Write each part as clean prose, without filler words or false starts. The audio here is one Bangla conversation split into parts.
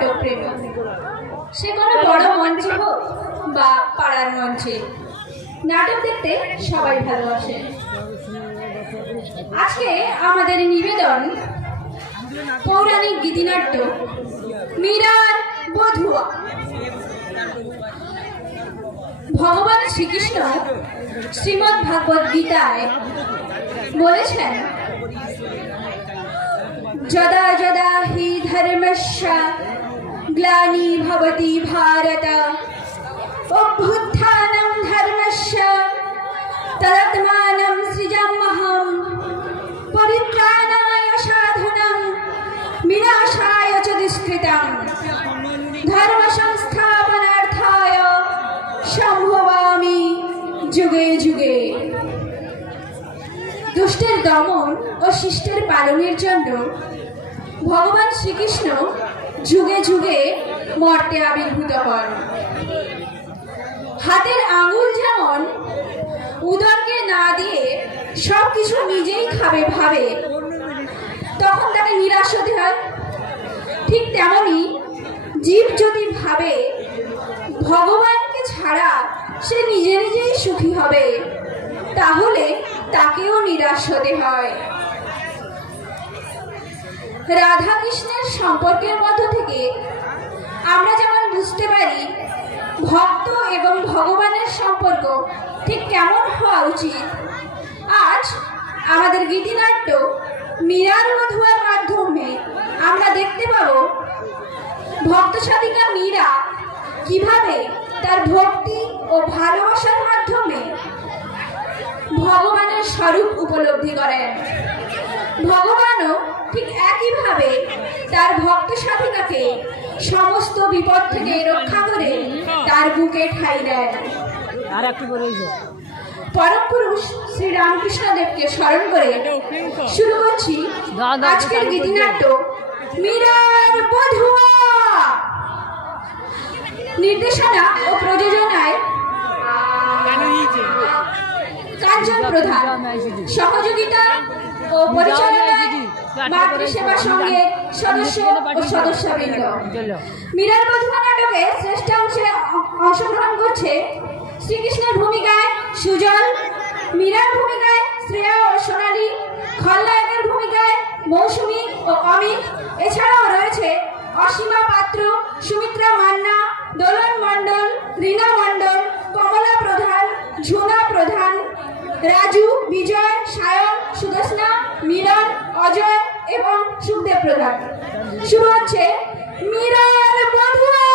নাট্যপ্রেমী, সে কোনো বড় মঞ্চে হোক বা পাড়ার মঞ্চে, নাটক দেখতে সবাই ভালোবাসে। আজকে আমাদের নিবেদন পৌরাণিক গীতিনাট্য মীরার বধুয়া। ভগবান শ্রীকৃষ্ণ শ্রীমদ্ ভাগবত গীতায় বলেছেন, যদা যদা হি ধর্মস্য গ্লানি ভবতি ভারত অভ্যুত্থানম ধর্মস্য তদাত্মানম সৃজাম্যহম পরিত্রাণায় সাধুনাং বিনাশায় চ দুষ্কৃতম ধর্ম সংস্থাপনার্থায় সম্ভবামি যুগে যুগে। দুষ্টের দমন ও শিষ্টের পালনের জন্য ভগবান শ্রীকৃষ্ণ যুগে যুগে মর্তে আবির্ভূত হন। হাতের আঙুল যেমন উদরকে না দিয়ে সবকিছু নিজেই খাবে ভাবে, তখন তাকে নিরাশ হতে হয়। ঠিক তেমনি জীব যদি ভাবে ভগবানকে ছাড়া সে নিজে নিজেই সুখী হবে, তাহলে তাকেও নিরাশ হতে হয়। রাধা কৃষ্ণের সম্পর্কের মধ্য থেকে আমরা যেমন বুঝতে পারি ভক্ত এবং ভগবানের সম্পর্ক ঠিক কেমন হওয়া উচিত, আজ আমাদের গীতিনাট্য মীরার বধুয়ার মাধ্যমে আমরা দেখতে পাব ভক্ত সাধিকা মীরা কিভাবে তার ভক্তি ও ভালোবাসার মাধ্যমে ভগবানের স্বরূপ উপলব্ধি করেন। ভগবানও ঠিক একইভাবে তার ভক্ত সাধিকাকে সমস্ত বিপদ থেকে রক্ষা করে তার বুকে ঠাঁই দেন। পরম পুরুষ শ্রী রামকৃষ্ণদেবকে স্মরণ করে শুরু করছি আজকের গীতিনাট্য মীরার বধুয়া। নির্দেশনা ও প্রযোজনায় কাঞ্চন প্রধান, সহযোগিতা ও পরিচালনায় মাতৃসেবা সংঘের সদস্য ও সদস্যবৃন্দ। মীরার বধুয়া নাটকে শ্রেষ্ঠাংশে অংশগ্রহণ করছে শ্রীকৃষ্ণের ভূমিকায় সুজল, মীরার ভূমিকায় শ্রেয়া ও সোনালী, খলনায়কের ভূমিকায় মৌসুমী ও অমিত। এছাড়াও রয়েছে অসীমা পাত্র, সুমিত্রা মান্না, দোলন মণ্ডল, রীনা মণ্ডল, কমলা প্রধান, ঝুনা প্রধান, রাজু, বিজয়, সায়ন, সুদর্শনা, মিলন, অজয় এবং সুখদেব প্রধান। শুরু হচ্ছে মীরার বধুয়া।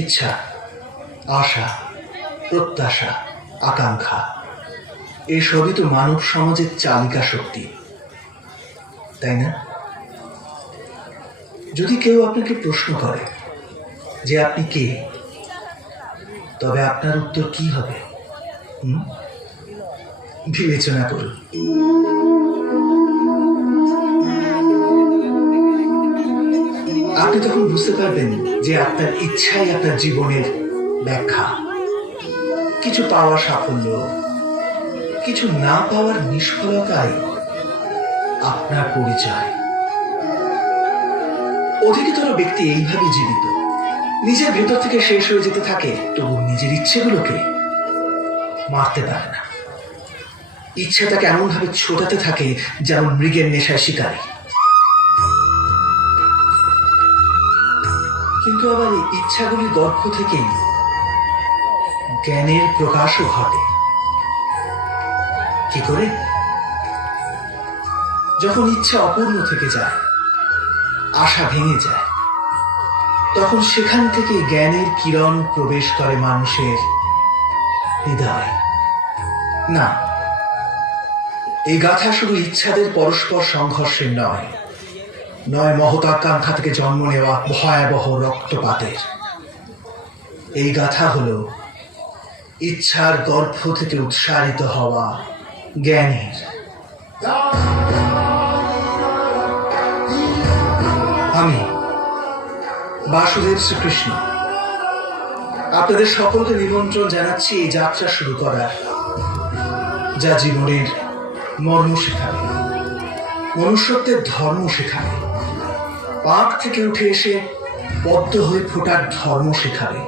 ইচ্ছা, আশা, প্রত্যাশা, আকাঙ্ক্ষা এসবই তো মানব সমাজের চালিকা শক্তি, তাই না? যদি কেউ আপনাকে প্রশ্ন করে যে আপনি কে, তবে আপনার উত্তর কি হবে? বিবেচনা করুন। আপনি তখন বুঝতে পারবেন যে আপনার ইচ্ছাই আপনার জীবনের ব্যাখ্যা। কিছু পাওয়া সাফল্য, কিছু না পাওয়ার নিষ্ফলতাই আপনার পরিচয়। অধিকতর ব্যক্তি এইভাবে জীবিত, নিজের ভেতর থেকে শেষ হয়ে যেতে থাকে, তবু নিজের ইচ্ছেগুলোকে মারতে পারে না। ইচ্ছা তাকে এমন ভাবে ছোটাতে থাকে যেমন মৃগের নেশায় শিকারী। কিন্তু আবার এই ইচ্ছাগুলি গর্ভ থেকেই জ্ঞানের প্রকাশও ঘটে। কি করে? যখন ইচ্ছা অপূর্ণ থেকে যায়, আশা ভেঙে যায়, তখন সেখান থেকে জ্ঞানের কিরণ প্রবেশ করে মানুষের হৃদয়। না, এই গাথা শুধু ইচ্ছাদের পরস্পর সংঘর্ষের নয়, মহতাকাঙ্ক্ষা থেকে জন্ম নেওয়া ভয়াবহ রক্তপাতের। এই গাথা হলো ইচ্ছার গর্ভ থেকে উৎসারিত হওয়া জ্ঞানের। আমি বাসুদেব শ্রীকৃষ্ণ আপনাদের সকলকে নিমন্ত্রণ জানাচ্ছি এই যাত্রা শুরু করার, যা জীবনের মর্ম শেখাবে, মনুষ্যত্বের ধর্ম শেখাবে, পাপ থেকে উঠে এসে পদ্ম হয়ে ফোটার ধর্ম শেখাবে।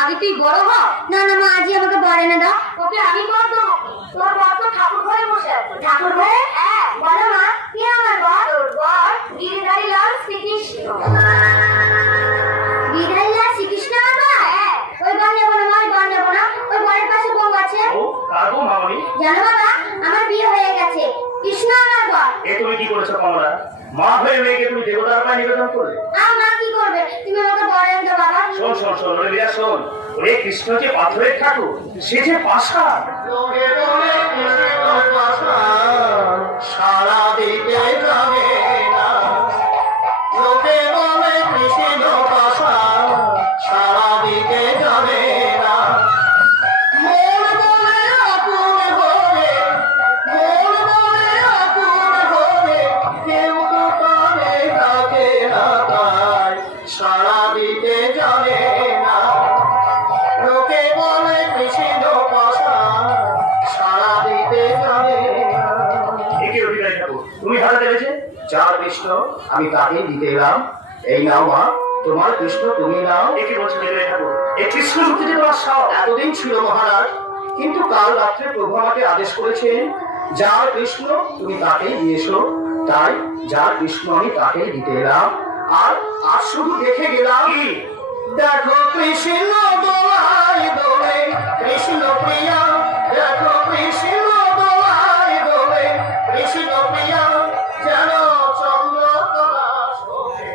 আগে তুই বড় হ। না না মা, আজই আমাকে বলে না দাও। ওকে আমি বর দেবো। তোর বর তো ঠাকুর ঘরে বসে আছে। ঠাকুর ঘরে? হ্যাঁ। বলো মা, কে আমার বর? তোর বর গিরিধারী লাল শ্রীকৃষ্ণ। গিরিধারী লাল শ্রীকৃষ্ণ আমার বর? হ্যাঁ। ওই বর নেবো না মা, ওই বর নেবো না। ওই বরের পাশে বউ আছে। ও কার বউ মামনি? জানো বাবা, আমার বিয়ে হয়ে গেছে, কৃষ্ণ আমার বর। এ তুমি কি করেছো কমলা? মা হয়ে মেয়েকে তুমি দেবতার পায়ে নিবেদন করলে? মা কি করবে? তুমি আমাকে বর এনে দাও বাবা। শোন শোন শোন ওরে বিরা শোন, ওরে কৃষ্ণ যে পাথরের ঠাকুর, সে যে পাষাণ। সারা দিকে যাবে না, লোকে বলে কৃষ্ণ পাষাণ, সারা দিকে যাবে না। মন বলে আকুল হবে, মন বলে আকুল হবে, কেউ তো পারে তাকে না, তাই সারা দিকে যাবে না। লোকে বলে কৃষ্ণ পাষাণ, সারা দিতে যাবে না। একে অধিকারী ঠাকুর, তুমি হাতে দেবেছে যার কৃষ্ণ আমি তাকে দিতে এলাম। এই নাও মা, তোমার কৃষ্ণ তুমি নাও। একে বলছে অধিকারী ঠাকুর, এই কৃষ্ণ সত্যি যে তোমার সব এতদিন ছিল মহারাজ, কিন্তু কাল রাত্রে প্রভু আমাকে আদেশ করেছেন যার কৃষ্ণ তুমি তাকেই দিয়েছো, তাই যার কৃষ্ণ আমি তাকেই দিতে এলাম। আর আজ শুধু দেখে গেলাম, দেখো কৃষ্ণ দোলাই দোলে, কৃষ্ণ প্রিয়া, দেখো কৃষ্ণ দোলাই দোলে, কৃষ্ণ প্রিয়া, যেন চন্দ্রকলা শোভে।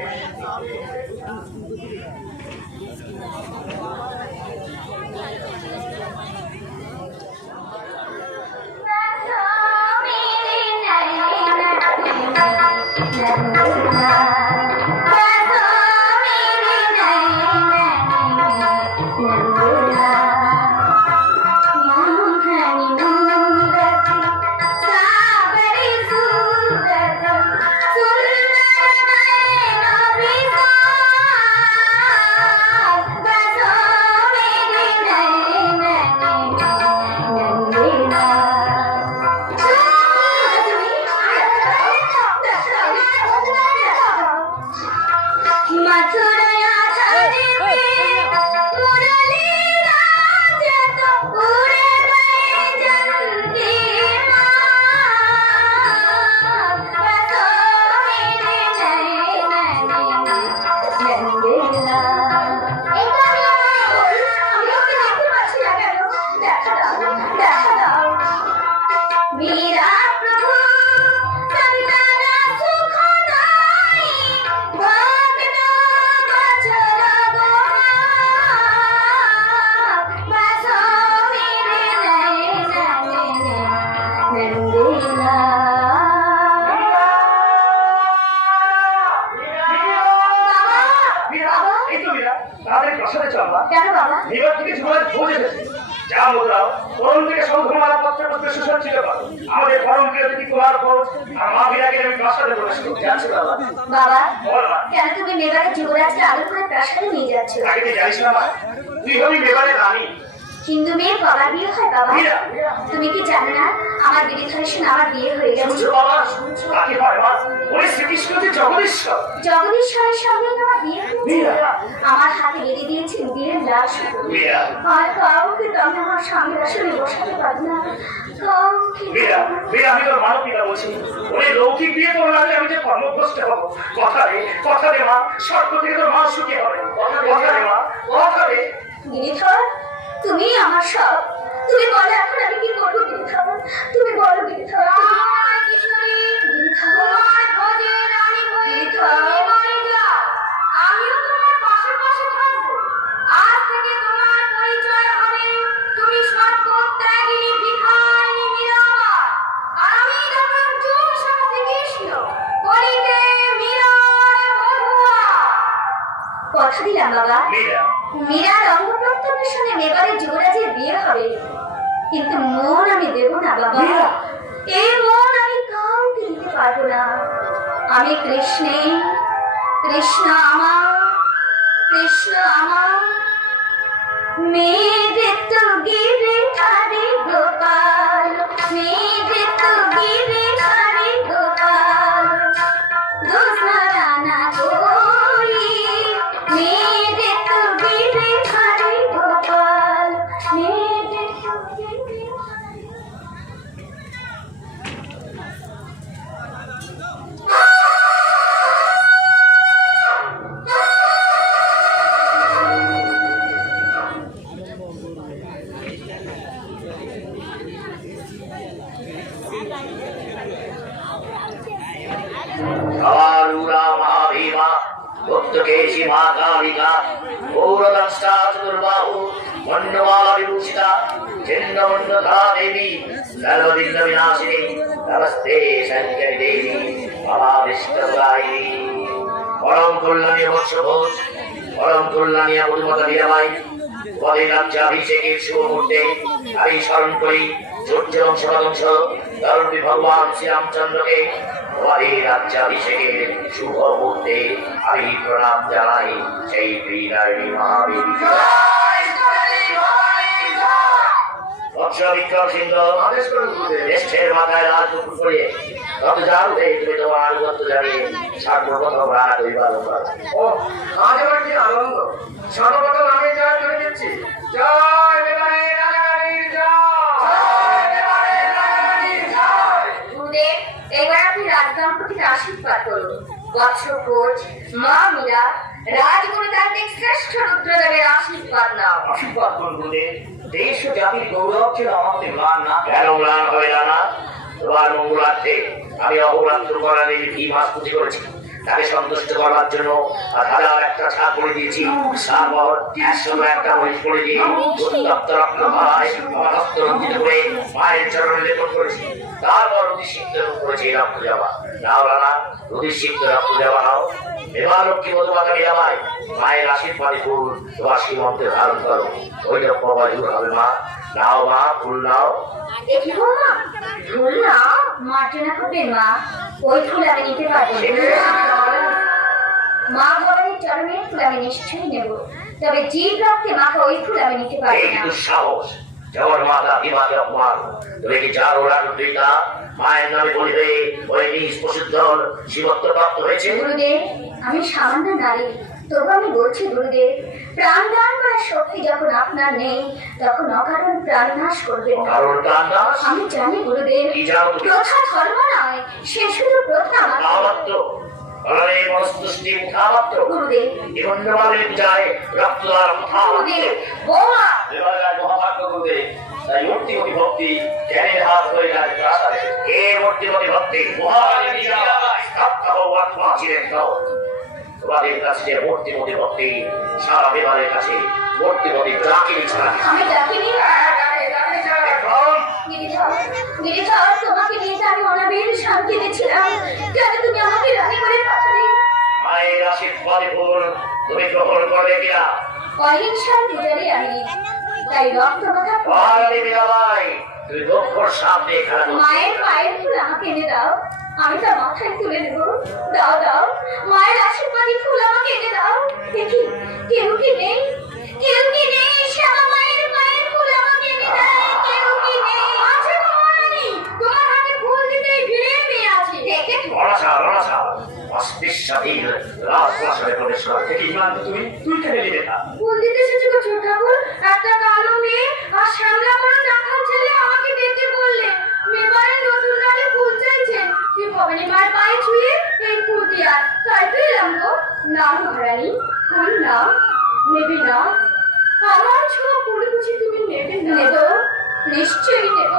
প্রাসাদে চল মা। কেন বাবা? বিগত থেকে জীবনে ভোজ এসেছে। যা মুদ্রাও পরম থেকে শঙ্খমালা পত্র পত্র সুসজ্জিত কর। আমাদের পরম প্রিয় অতিথি কুমার ভোজ আর মা বিরাগে আমি প্রাসাদে প্রবেশ করতে যাচ্ছি বাবা। বাবা, বল মা। কেন তুমি মেবারে যুবরাজকে আলো করে প্রাসাদে নিয়ে যাচ্ছ? আগে তুই জানিস না মা, তুই হবি মেবারের রানী। হিন্দু মেয়ের বাবার বিয়ে হয় বাবা? মীরা, তুমি কি জানো না আমার বিরিধারের সঙ্গে আমার বিয়ে হয়ে গেছে? শুনছো বাবা, শুনছো? কাকে হয় মা? ওই শ্রীকৃষ্ণ যে জগদীশ্বর। জগদীশ্বরের সঙ্গে আমার বিয়ে হয়েছে। মীরা। আমার হাতে বেঁধে দিয়েছেন বীরের লাশ। মীরা, আর কাউকে তো আমি আমার স্বামীর আসলে বসাতে পারি না। কাউকে মীরা, মীরা, আমি তোর মানব পিতা বলছি। ওই লৌকিক বিয়ে তোর লাগলে আমি যে কর্মগ্রস্ত হবো। কথা রে মা, স্বর্গ থেকে তোর মা সুখী হবে। কথা রে মা, কথা রে। গিরিধর, তুমি আমার সব। তুমি বলো এখন আমি কি করবো গিরিধর? তুমি বলো গিরিধর। আমিও তোমার পাশে পাশে থাকবো। আজ থেকে তোমার পরিচয় হবে তুমি সর্বত্যাগিনী ভিখারিণী মীরাবাই। আর আমি তখন যুগ সাথী কৃষ্ণ বলিতে মীরার বধূয়া। কথা দিলাম বাবা, মীরা, মীরার অঙ্গপ্রত্যঙ্গের সঙ্গে মেবারের যুবরাজের বিয়ে হবে, কিন্তু মন আমি দেব না বাবা। মীরা। এই মন আমি কাউকে দিতে পারবো না। আমি কৃষ্ণে, কৃষ্ণ আমার, কৃষ্ণ আমার। মেঘে তো গিরে ধারে গোপাল, মেঘে তো গিরে ধারে গোপাল। দোসরা রানা করি, মেঘে তো গিরে ধারে গোপাল, মেঘে তো গিরে ধারে। কালুরা মহাভীমা, ভক্তকেশী মা কালিকা, গৌরদংষ্টা চতুর্বাহু, মন্ডমালা বিভূষিতা, ছিন্নমন্ডধা দেবী, সর্ববিঘ্ন বিনাশিনী, নমস্তে শঙ্করি দেবী, মহাবিষ্ণুরায়িনী। পরম কল্যাণী বৎস ঘোষ, পরম কল্যাণী মধুমতা মীরাবাই, পদে রাজ্যাভিষেকের শুভ মুহূর্তে আমি স্মরণ করি সূর্য বংশ ধর্মী ভগবান শ্রীরামচন্দ্রকে। তোমারই রাজ্যাভিষেকের শুভ মুহূর্তে আমি প্রণাম জানাই সেই বীরানী মহাবীরকে। বৎস বিক্রম সিংহ জ্যেষ্ঠের মাথায় লাল মুকুট পরিয়ে তত জারু হয়ে তুমি তোমার আনুগত্য জানিয়ে সর্বপ্রথম রানা করিবার অপরাধ। ও আজ আমার কি আনন্দ! সর্বপ্রথম আমি জয় করে দিচ্ছি। জয় বেলায় রানী জয়। গুরুদেব, এবার আপনি রাজদম্পতিকে আশীর্বাদ করুন। বৎস কোচ, মা মীরা, রাজগুরুতান্ত্রিক শ্রেষ্ঠ রুদ্রদেবের আশীর্বাদ নাও। আশীর্বাদ করুন গুরুদেব। দেশ ও জাতির গৌরব ছিল আমাদের ম্লান না। কেন ম্লান হবে না? তোমার মঙ্গলার্থে আমি অহোরাত্র করার এই ভীম আস্তুতি করেছি। তাকে সন্তুষ্ট করবার জন্য হাজার একটা ছাদ করে দিয়েছি। তারপর একসঙ্গে একটা মহিষ করে দিয়ে উত্তপ্ত রক্ত ভাই আমার হস্ত রঞ্জিত করে মায়ের চরণে লেপন করেছি। তারপর অধিষিক্ত করেছি রক্ত যাওয়া। নাও রানা, অধিষিক্ত রক্ত যাওয়া নাও। এবার লক্ষ্মী মধুমাতা মীরাবাই, মায়ের আশীর্বাদী ফুল তোমার শ্রীমন্ত্রে ধারণ করো। ওই রক্ত বাজুর হবে মা। নাও মা, ফুল নাও। দেখি গো মা, ফুল নাও। মার্জনা করবেন মা, ওই ফুল আমি নিতে পারবো না। মা ভবানীর চরণের ফুল আমি নিশ্চয়ই নেব, তবে জীব রক্তে মাখা ওই ফুল আমি নিতে পারবো এই না। দুঃসাহস! জগর মাতা বিমাকে অপমান! তুমি কি চার ওরার দুইটা মায়ের নামে বলিবে ওই নিজ পশুদ্ধর শিবত্ব প্রাপ্ত হয়েছে? গুরুদেব, আমি সামান্য নারী, তবু আমি বলছি গুরুদেব, প্রাণদান করার শক্তি যখন আপনার নেই, তখন অকারণ প্রাণনাশ করবেন না। কারণ প্রাণ দাস? আমি জানি গুরুদেব, কি জানো তুমি? প্রথা ধর্ম নয়, সে শুধু প্রথা মাত্র। মুখামাত্র বলরে মস্তুষ্টি মুখামাত্র। গুরুদেব, জীবনবানের যায় রক্ত আর মুখামাত্র। গুরুদেব, বৌমা। দেবালয় মহাভাগ্য গুরুদেব, তাই মূর্তিমতি ভক্তি জ্ঞানের হাত হয়ে যায় প্রাসাদে। কে মূর্তিমতি ভক্তি? মহারানী মীরাবাই। সপ্তাহ আত্মা ছিলেন দাও। তোমাদের কাছে যে মূর্তিমতি ভক্তি, সারা দেবালের কাছে মূর্তিমতি ডাকিনি ছাড়া। আমি ডাকিনি। গিরিধর, গিরিধর, তোমাকে নিয়ে যে আমি অনাবিল শান্তিতে ছিলাম, কেন তুমি আমাকে রানী করে পাঠালে? মায়ের আশীর্বাদে ফুল তুমি গ্রহণ করবে কিনা অহিংসার পূজারি আমি, তাই রক্ত কথা আরে মিরাবাই, তুই লক্ষ্যর সামনে খেলা করছিস। মায়ের পায়ের ফুল আমাকে এনে দাও, আমি তা মাথায় তুলে দেবো। দাও দাও, মায়ের আশীর্বাদী ফুল আমাকে এনে দাও। দেখি কেউ কি নেই, কেউ কি নেই, শ্যামা মায়ের পায়ের ফুল আমাকে এনে দেয়, কেউ কি নেই? আছে তো মহারানী, তোমার হাতে ফুল দিতেই ভিড়ে মেয়ে আছে। দেখে রণাছা, অস্পৃশ্যহীন রাজপ্রাসাদে প্রবেশ করতে কি মানত তুমি? তুই কেন নিবে না? ফুল দিতে এসেছো গো ছোট ঠাকুর, একটা কালো মেয়ে আর শ্যামলা করে দেখার ছেলে আমাকে ডেকে বললে মেবারের নতুন রানী ফুল চাইছেন, তুই কবেলি মায়ের পায়ে ছুঁয়ে এই ফুল দিয়ে আয়। তাই তো এলাম গো। না মহারানী, ফুল না, নেবে না। আমার ছোঁয়া ফুল বুঝি তুমি নেবে না? নেব, নিশ্চয়ই নেব।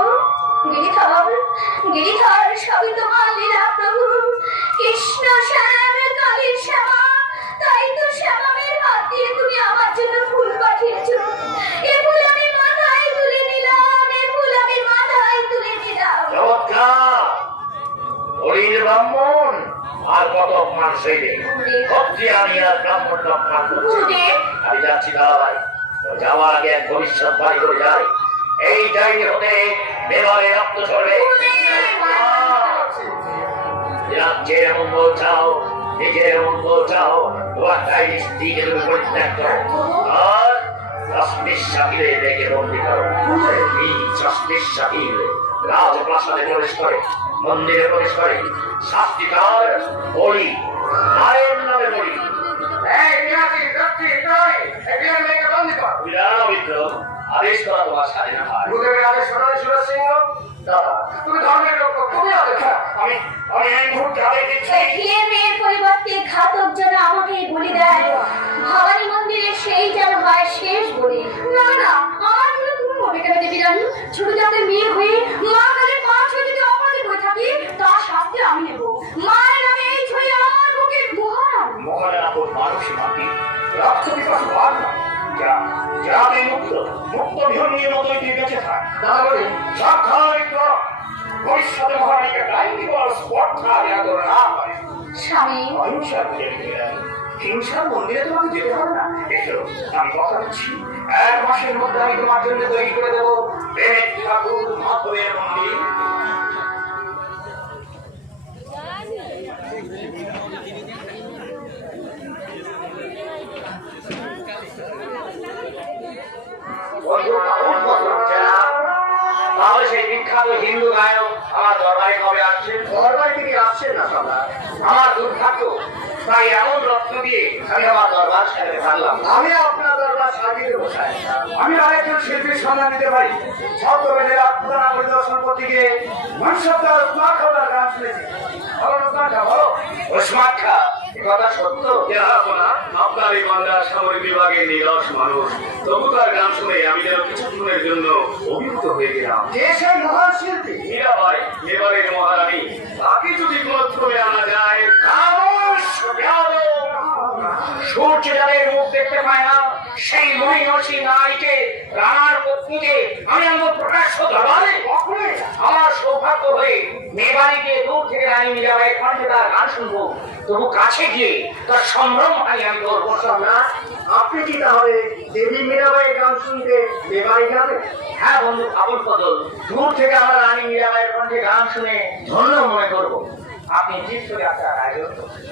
গিরিধর সবই তোমার লীলা প্রভু, কৃষ্ণ শ্যাম কালীর শ্যামা, তাই তো শ্যামামের হাত দিয়ে তুমি আমার জন্য ফুল পাঠিয়েছো। এ ফুল আমি মাথায় তুলে নিলাম, এ ফুল আমি মাথায় তুলে নিলাম। চমৎকার! হরির ব্রাহ্মণ আর কত অপমান সইবে? ভক্তি আমি আর ব্রাহ্মণ অপমান করছি। গুরুদেব, আমি যাচ্ছি দাঁড়াই, যাওয়ার আগে এক ভবিষ্যৎ বাড়ি করে যাই। এই ডাইনি হতে মেবারে রক্ত ঝরবে। রাজ্যের মঙ্গল চাও, নিজের মঙ্গল চাও, তোমার ডাইনি স্ত্রীকে তুমি পরিত্যাগ করো আর রশ্মির রেখে বন্দি করো। এই রশ্মির রাজপ্রাসাদে প্রবেশ করে, মন্দিরে প্রবেশ করে, শাস্তি তার বলি, মায়ের নামে বলি। আদেশ করা তোমার স্বাধীন হয়। আমি এই মুহূর্তে আদেশ দিচ্ছি। দেখিয়ে মেয়ের পরিবর্তে ঘাতক যেন আমাকে বলি দেয়, ভবানী মন্দিরে সেই যেন হয় শেষ বলি। না না, আমার জন্য তুমি মনে কেন দেবী রানী? ছোট জাতের মেয়ে হয়ে মা কালে পা ছুঁয়ে যদি অপরাধী হয়ে থাকি, তার শাস্তি আমি নেব। মায়ের নামে এই ছুঁয়ে আমার বুকে মহারান। মহানের আপন মানুষই মাটি, রক্ত বিকাশ ভাগ না। যাতে মুক্ত বিহনীর মতোই তুই বেঁচে থাক। তাহলে সাক্ষাৎ ভবিষ্যতে মহারানীকে ডাইনি বলার স্পর্ধা যেন না হয়। স্বামী, অহিংসার হিংসার মন্দিরে তোমাকে যেতে হবে না। এসো, আমি কথা দিচ্ছি, 1 মাসের মধ্যে আমি তোমার জন্য তৈরি করে দেবো প্রেমের ঠাকুর মাধবের মন্দির। তাহলে সেই বিখ্যাত হিন্দু গায়ক আমার দরবারে কবে আসছে? দরবারে তিনি আসছেন না সবাই। আমার দুর্ভাগ্য, তাই এমন রত্ন দিয়ে আমি আমার দরবার সাজাতে পারলাম। আমি আপনার দরবার সাজিয়ে বসাই। আমি আরেকজন শিল্পীর সন্ধান দিতে পারি। ছদ্মবেদের আত্মনা পরিদর্শন করতে গিয়ে মনসত্তার উসমান খাওয়ার গান শুনেছি। উসমান খা, এ কথা সত্য? আপনার এই বাংলার সামরিক বিভাগের নিরস মানুষ, তবু তার গান শুনে আমি যেন কিছুক্ষণের জন্য অভিভূত হয়ে গেলাম। কে সেই মহান শিল্পী? মীরাবাই, এবারের মহারানী, তাকে যদি কোনো ক্রমে আনা যায়। খামোশ! সূর্য যাদের মুখ দেখতে পায় না, সেই মহিষী নারীকে, রানার পত্নীকে আমি আমার প্রকাশ্য দরবারে আমার সৌভাগ্য হয়ে মেবাড়িকে দূর থেকে রানী মীরাবাই কণ্ঠে তার গান শুনবো, তবু কাছে গিয়ে তার সম্ভ্রম হানি আমি করবো না। আপনি কি তাহলে দেবী মীরাবাইয়ের গান শুনতে মেবাড়ি যাবেন? হ্যাঁ বন্ধু আবুল ফজল, দূর থেকে আমরা রানী মীরাবাইয়ের কণ্ঠে গান শুনে ধন্য মনে করবো। আপনি ঠিক করে আপনার আয়োজন করছেন।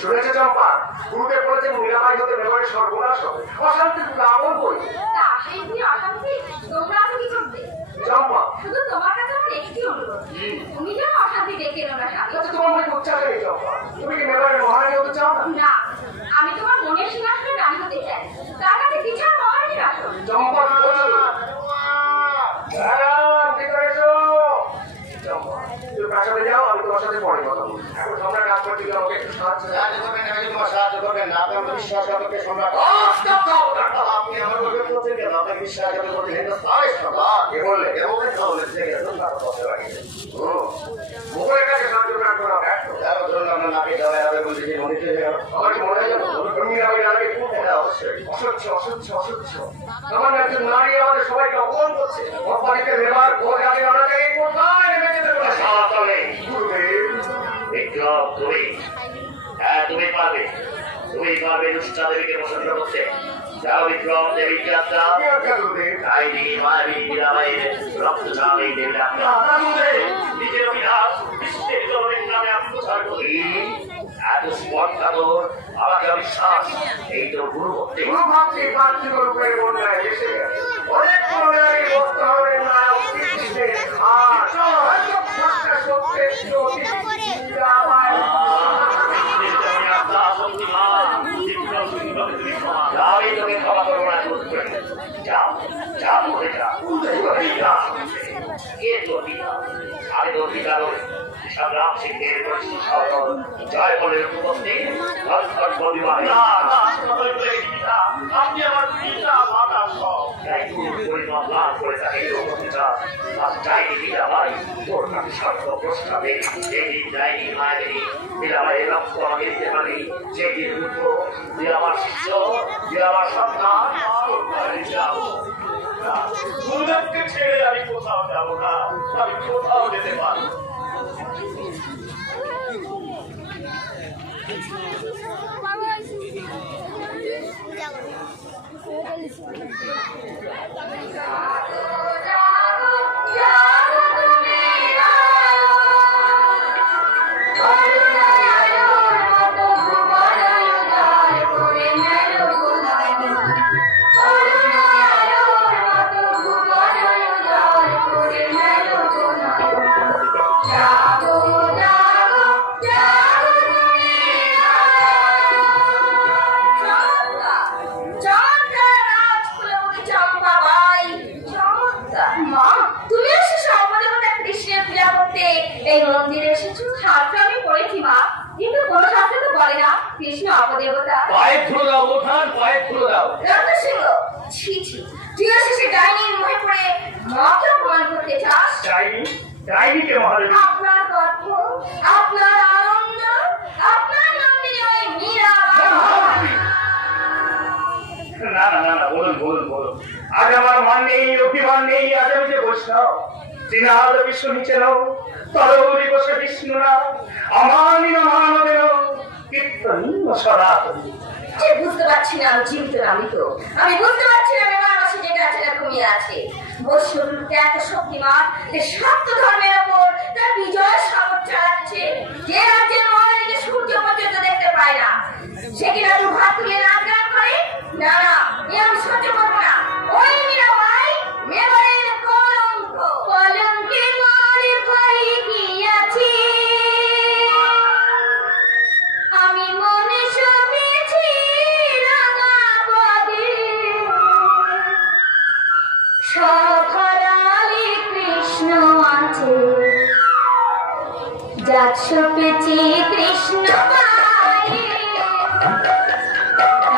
শুনেছে চম্পা, গুরুদেব বলেছেন মীরাবাই হতে মেবাড়ি সর্বনাশ হবে, অশান্তি লাবণ বই। তা সেই তুমি অশান্তি, তোমরা আছো কি করবে? চম্পা, শুধু তোমার কাছে আমার একটি অনুরোধ, তুমি যেন অশান্তি ডেকে এনো না স্বামী। আচ্ছা তোমার মনে উচ্চাস নেই চম্পা, তুমি কি মেবাড়ির মহারানী হতে চাও না? না, আমি তোমার মনের সিংহাসনে রানী হতে চাই, তার কাছে বিচার মহারানীর আসন। চম্পা কি বলছো? ভিতরে এসো। চম্পা, তুমি প্রাসাদে যাও, আমি তোমার সাথে পরে কথা বলবো। এখন সম্রাট কাজ করতে গেলে আমাকে একটু সাহায্য করবেন না, আপনি আমাকে বিশ্বাসঘাতককে সম্রাট। আপনি আমার গল্পে বলছেন কেন? আপনাকে বিশ্বাসঘাতক করতে হিন্দুস্তানের সম্রাট কে বললে? কে বললেন? তাহলে থেকে গেছেন, তারপর কথা লাগিয়ে মুখের কাছে সাহায্য করার কোনো ব্যর্থ। ধরুন আপনার নাকি দেওয়া যাবে বলছে যে মনে চলে গেল, আমার কি মনে গেল? তুমি আমি নাকি অবশ্যই অসহ্য অসহ্য অসহ্য। আমার একজন নারী আমাদের সবাইকে অপমান করছে। অপমানিত নেবার ভোট আগে আমরা থেকে কোথায় নেমে যেতে বলে? বিক্রম তুমি, হ্যাঁ তুমি পারবে, তুমি পারবে দুষ্টা দেবীকে পছন্দ করতে। যাও বিক্রম, দেবীর যাত্রা ডাইনি মায়াবী মীরাবাইয়ের রক্ত ছাড়া এই দেবীর যাত্রা নিজের অভিলাষ বিশ্বের জননীর নামে আত্মসার করি। এত স্পর্ধা তোর, আমাকে অবিশ্বাস, এই তো গুরু ভক্তি। গুরু ভক্তি পার্থিব রূপের বন্যায় এসে গেছে। অনেক পুনরায় বলতে হবে না কৃষ্ণের ঘাট হয়তো প্রশ্নের সত্যের জ্যোতি মীরাবাই। আমি তোকে ক্ষমা করবো না, যাও যাও বলে যাও। কে তোর পিতা? আমি তোর পিতা নই। সংগ্রাম সিংহের পরিচিত সরল জয় বলের উপস্থিত আপনি আমার পিতা মাতা সব পরিমাণ লাভ করে থাকে চাইনি পিতা ভাই তোর কাছে স্বার্থ প্রস্তাবে যেদিন যায়নি মায়েরি মীরাবাইয়ের রক্ত আমাকে দিতে পারি যেদিন দুটো যে আমার শিষ্য যে আমার সন্তান যাও। গুরুদেবকে ছেড়ে আমি কোথাও যাবো না, আমি কোথাও যেতে পারবো। এই মন্দিরে এসেছো, শাস্ত্র আমি পড়েছি মা, কিন্তু কোনো শাস্ত্র তো বলে না কৃষ্ণ অপদেবতা। পায়ে ফুলো দাও ওঠান, পায়ে ফুলো দাও। রক্তসিংহ, ছি ছি, তুই শেষে ডাইনির মুখে পড়ে মাকে অপমান করতে চাস? ডাইনি? ডাইনিকে মহাদেবী? আপনার গর্ব, আপনার আনন্দ, আপনার নাম নিয়ে ওই মীরাবাই। না না না না, বলুন বলুন বলুন। আজ আমার মান নেই, অভিমান নেই, আজ আমি যে বৈষ্ণব শ্রীনাথ বিষ্ণু নিচে নও, তরৌরি বসে বিষ্ণু না আমানি না মানবেন কীর্তন সনাতনী। যে বুঝতে পারছি না আমি জীবিত না মৃত, আমি বুঝতে পারছি না আমার মাসে যে গাছেরা ঘুমিয়ে আছে। বৈষ্ণবরূপে এত শক্তিমান যে সপ্ত ধর্মের ওপর তার বিজয় সামর চালাচ্ছে, যে রাজ্যের মহারানীকে সূর্য পর্যন্ত দেখতে পায় না, সে কিনা দু হাত তুলে নাচ গান করে। না না, এ আমি সহ্য করবো না। ওই মীরাবাই মেবারের কলঙ্ক, কলঙ্কে মারে ভয় গিয়াছি আমি, মনে সবেছি রাঙা পদে সভারালি কৃষ্ণ আছে, যাত সপেছি কৃষ্ণ পায়ে,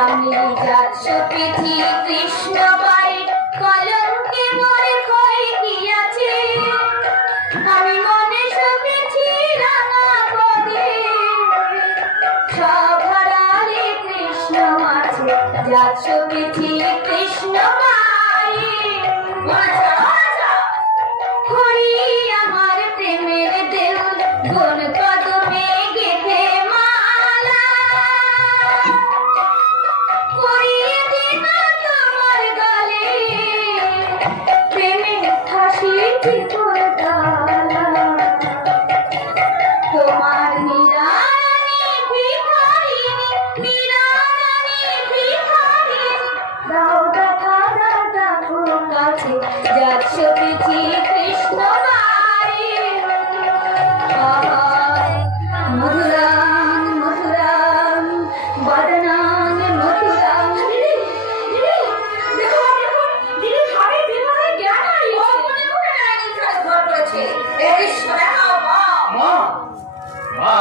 আমি যাত সপেছি কৃষ্ণ পায়ে, কলঙ্কে মরে ক্ষয় গিয়াছে আমি, মনে সবেছি রাঙা পদে সভারালি কৃষ্ণ আছে, যাত সপেছি কৃষ্ণ পায়ে। হরি আমার প্রেমের দেউল, গোল কদমে গেঁথে মালা, করিয়ে দিন তোমার গলে প্রেমের ফাঁসি চিতর তালা। তোমার নিরানি ভিখারিণী, নিরানি ভিখারিণী, দাও দেখা দাও দেখো কাছে, যাত সপেছি কৃষ্ণ বাড়ি। মধুরাং মধুরাং বদনাং মধুরাং। দেখো দেখো, দিদি ভাবে বিবাহে জ্ঞান হারিয়েছে, মনে মনে রাগের সাথে ঘর করেছে। এই সোনা মা, মা মা,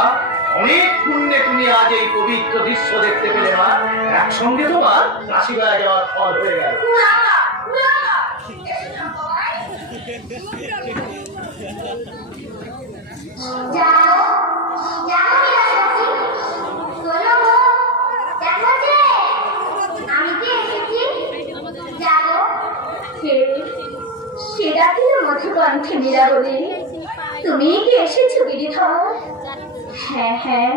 অনেক পুণ্যে তুমি আজ এই পবিত্র দৃশ্য দেখতে পেলে মা। একসঙ্গে তোমার কাশিবায় যাওয়ার ফল হয়ে গেল। উড়াঙ্গা উড়াঙ্গা এসে না বাবাই। জানো জানো মীরাসতী, শোনো গো, দেখো যে আমি কি এসেছি জানো। সে ডাকিল মধুকণ্ঠে মীরা বলে, তুমি কি এসেছো গিরিধর? হ্যাঁ হ্যাঁ,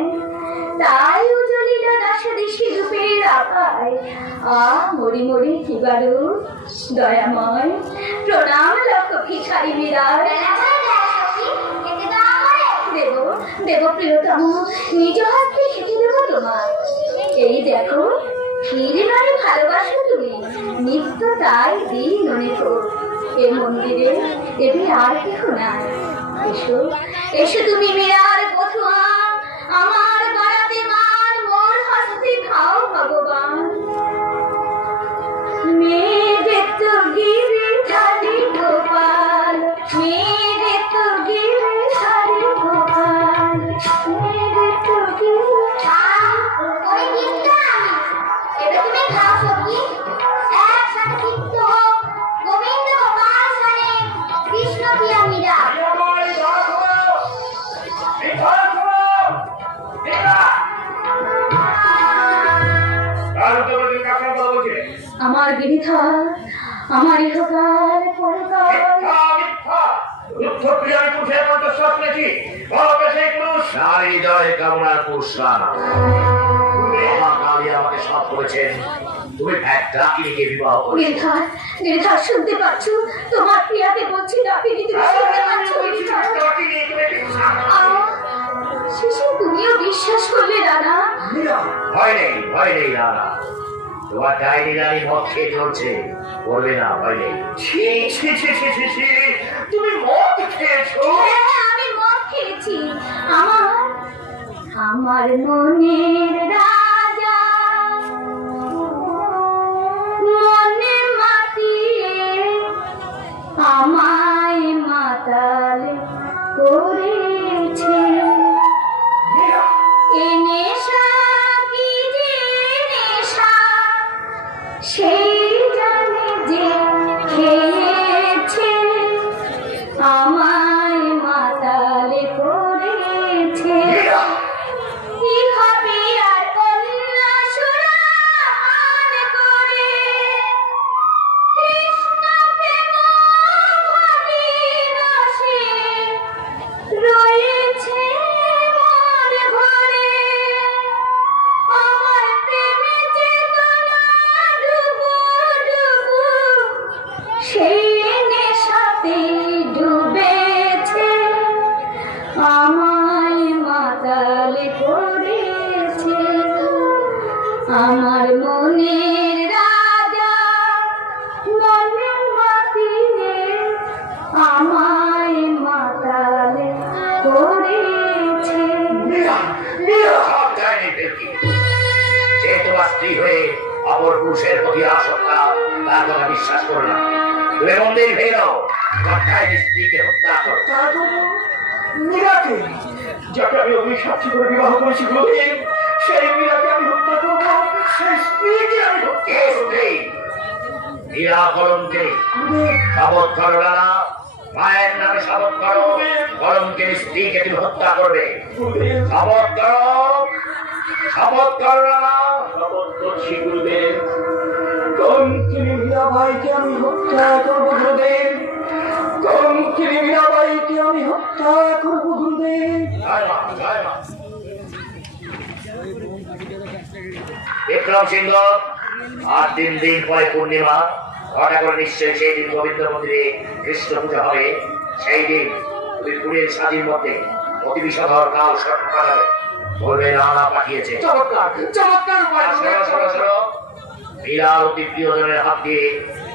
তাই উজ্জ্বলিল দাসদেশী রূপের আপায়। মরি মরি কিবারু দয়াময়, প্রণাম লক্ষ ভিখারি বিরাট। বেলা হয়ে যায় সখী, খেতে দাও আমারে। দেব দেব প্রিয়তম, নিজ হাতে খেতে দেবো তোমার। এই দেখো, ফিরে নারী ভালোবাসো তুমি, নিত্য তাই দিই মনে কর। এ মন্দিরে দেবী আর কেহ নাই। এসো এসো তুমি মেরার বধুয়া, আমার গলাতে মান, মোর হস্তে খাও ভগবান। মেরে তো গিরে ধারে গোপাল, মেরে তো গিরে ধারে গোপাল, মেরে তো গিরে। ওই গীতটা আমি। এবার তুমি খাও সখী। একসাথে চিত্ত হোক, গোবিন্দ গোপাল সানে, কৃষ্ণ প্রিয়া মীরা। আমার গিরিধর, আমার ইহকাল পরকাল। আমাকে সব করেছেন, তুমি এক ডাকিনীকে বিবাহ করেছো। গিরিধর, গিরিধর শুনতে পাচ্ছ? তোমার প্রিয়াকে বলছি ডাকিনি, তুমি শুনতে পাচ্ছ গিরিধর? শেষে তুমিও বিশ্বাস করলে রানা? ভয় নেই রানা, তোমার ডাইনি রানী মদ খেয়ে চলছে, বলবে না, ভয় নেই। তুমি মদ খেয়েছো? হ্যাঁ, আমি মদ খেয়েছি। আমার মনের রাজা মনে মাতিয়ে আমায় মাতাল করেছে। এ নেশা কি যে নেশা, সেই জানে যে খেয়েছে, আমায় মাতাল করেছে। কি হবে আর কন্যা সুরান করে, কৃষ্ণ প্রেম ভাগীরসে রয়েছে মন ভরে। আমার প্রেমে চেতনা ডুবু ডুবু, সেই নেশাতে ডুবেছে, আমায় মাতাল করেছে। আমার মনের রাজা মনে মাতিয়ে আমায় মাতাল করেছে। সব ডাইনি ফেলকি। যে তোমার স্ত্রী হয়ে অপর পুরুষের প্রতি আসক্ত, তার কথা বিশ্বাস করো না। তুমি মন্দির ভেঙে দাও, তোমার ডাইনি স্ত্রীকে হত্যা করো। মীরাকে, যাকে আমি অভিশাপ্তি করে বিবাহ করেছি গুরুদেব, সেই মীরাকে আমি হত্যা করবো, সেই স্ত্রীকে আমি হত্যা কে স্ত্রী? মীরা কলঙ্কিনী। শপথ করো না, মায়ের নামে শপথ করো, কলঙ্কিনী স্ত্রীকে তুমি হত্যা করবে। গুরুদেব। শপথ করো, শপথ করো না। শপথ করছি গুরুদেব, কঙ্কিনী মীরাবাইকে আমি হত্যা করবো গুরুদেব, কঙ্কিনী মীরাবাইকে আমি হত্যা করবো গুরুদেব। জয় মা, জয় মা। বিক্রম সিংহ, আর 3 দিন পরে পূর্ণিমা, ঘটা করে নিশ্চয়ই সেই দিন গোবিন্দ মন্দিরে কৃষ্ণ পূজা হবে। সেই দিন তুমি ফুলের সাজির মধ্যে অতি বিষধর কাল সর্প পাঠাবে, বলবে রানা পাঠিয়েছে। চমৎকার, চমৎকার উপায়। শোনো, শোনো, শোনো। মীরার অতি প্রিয়জনের হাত দিয়ে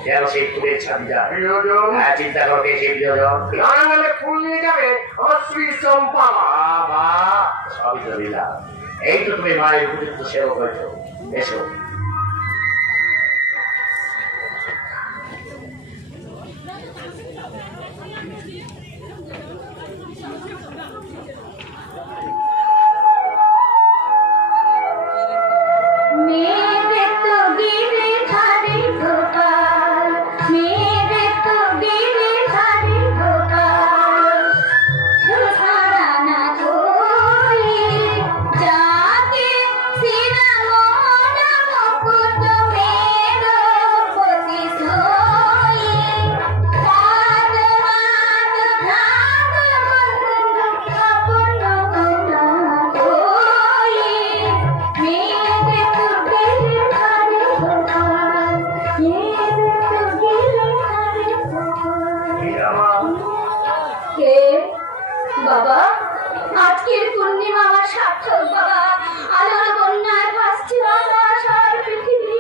যেন সেই ফুলের ছাদি যায়। প্রিয়জন? হ্যাঁ, চিন্তা করো কে সেই প্রিয়জন। রানা নামে ফুল নিয়ে যাবে আমার স্ত্রী চম্পা। মা, সবই তো লীলা। এই তো তুমি মায়ের উপযুক্ত সেবক হয়েছ। এসো। মেরে তো গিরে ধারে গোপাল, মেরে তো গিরে ধারে গোপাল, ধরা না ধরে যাকে সিনা মন পূর্ণিমা আমার সার্থক বাবা। আলোর বন্যায় ভাসছে আকাশ আর পৃথিবী,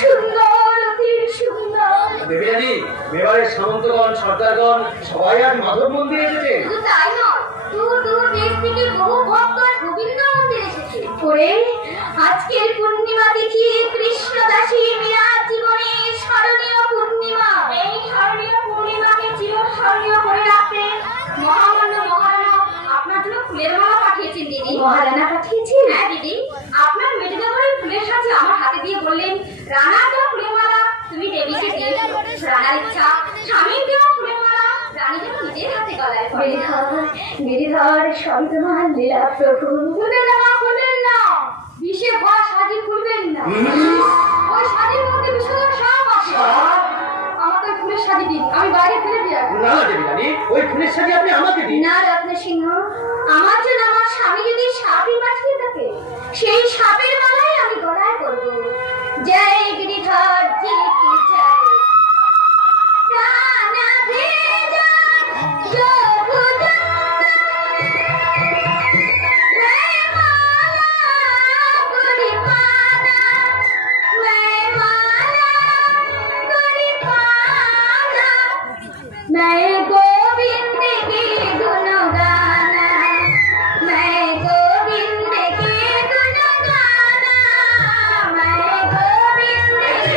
সুন্দর অতি সুন্দর। দেবীরানী, মেবারের সামন্তগণ, সর্দারগণ সবাই আজ মাধব মন্দিরে এসেছে। শুধু তাই নয়, দূর দূর দেশ থেকে বহু ভক্ত আর গোবিন্দ মন্দির এসেছে। ওরে, আজকের পূর্ণিমা তিথি কৃষ্ণদাসী মীরার জীবনে স্মরণীয় পূর্ণিমা। এই স্মরণীয় পূর্ণিমাকে চিরস্মরণীয় করে রাখতে মহামান্য মহারানা আপনার জন্য ফুলের মালা পাঠিয়েছেন দিদি। মহারানা পাঠিয়েছেন? হ্যাঁ দিদি, আপনার মেয়েটা করে ফুলের সাথে আমার হাতে দিয়ে বললেন, রানার দেওয়া ফুলের মালা তুমি দেবীকে দিয়ে দিও। রানার ইচ্ছা স্বামীর দেওয়া ফুলের মালা রানী যেন নিজের হাতে গলায় পড়ে। গিরিধর সন্তমান লীলা প্রভু। খুলবেন না মা, খুলবেন না, বিষে ভরা সাজি খুলবেন না। ওই সাজির মধ্যে বিষধর সাপ আছে। আমাকে ওই ফুলের সাজি দিন, আমি বাইরে ফেলে দিয়ে আসবো। না দেবীরানী, ওই ফুলের সাথে আপনি আমাকে দিন। না রত্ন সিংহ, আমার জন্য আমার স্বামী যদি সাপই পাঠিয়ে থাকে, সেই সাপের মালাই আমি গলায় পরবো। জয় গিরিধর জি কি জয়। রানা ভেজা যোগজা मैं माला गुड़ी पाना, मैं माला गुड़ी पाना, मैं गोविंद की गुण गाना, मैं गोविंद की गुण गाना, मैं गोविंद की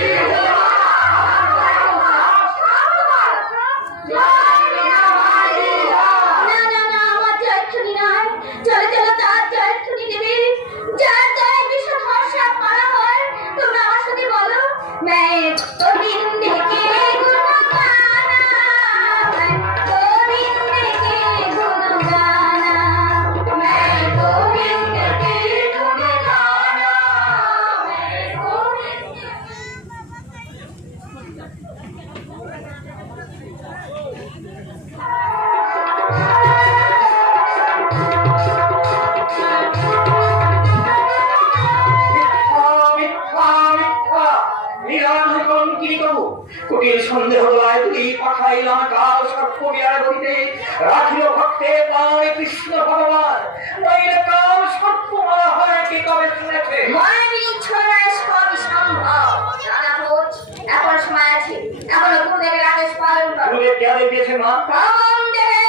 কুটির সন্দেহ দলায় তুই পাঠাইলাম কাল সর্প বিয়ার গতিতে, রাখিল ভক্তে পায় কৃষ্ণ ভগবান। নইলে কাল সর্প মারা হয় কি কবে শুনেছে? এখন সময় আছে, এখন গুরুদেবের আদেশ পালন করো। গুরুদেব কে আদেশ দিয়েছে মা?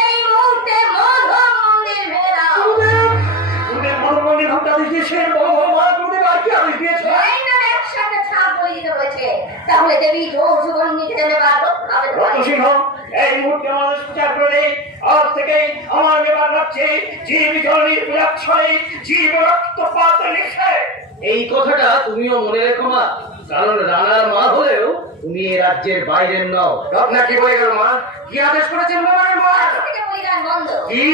এই মুহূর্তে মাধব মন্দির ভেঙে দাও। গুরুদেব মাধব মন্দির ভাঙতে আদেশ দিয়েছেন। বলো বলো মা, গুরুদেব আর কি আদেশ দিয়েছে? এই না একসাথে ছাপ বই দিতে হয়েছে, তাহলে দেবী জোর জীবন নিতে দেবে বা রত্নসিংহ, এই মুহূর্তে মানুষ প্রচার করে আজ থেকে আমার মেবার রাজ্যে জীব জলের বিরাক্ষয় জীব রক্তপাত লিখে। এই কথাটা তুমিও মনে রেখো মা, কারণ রানার মা হলেও তুমি এই রাজ্যের বাইরের নও। রত্না কি বলে গেল মা? কি আদেশ করেছেন মেবারের মা? থেকে বলিদান বন্ধ। কি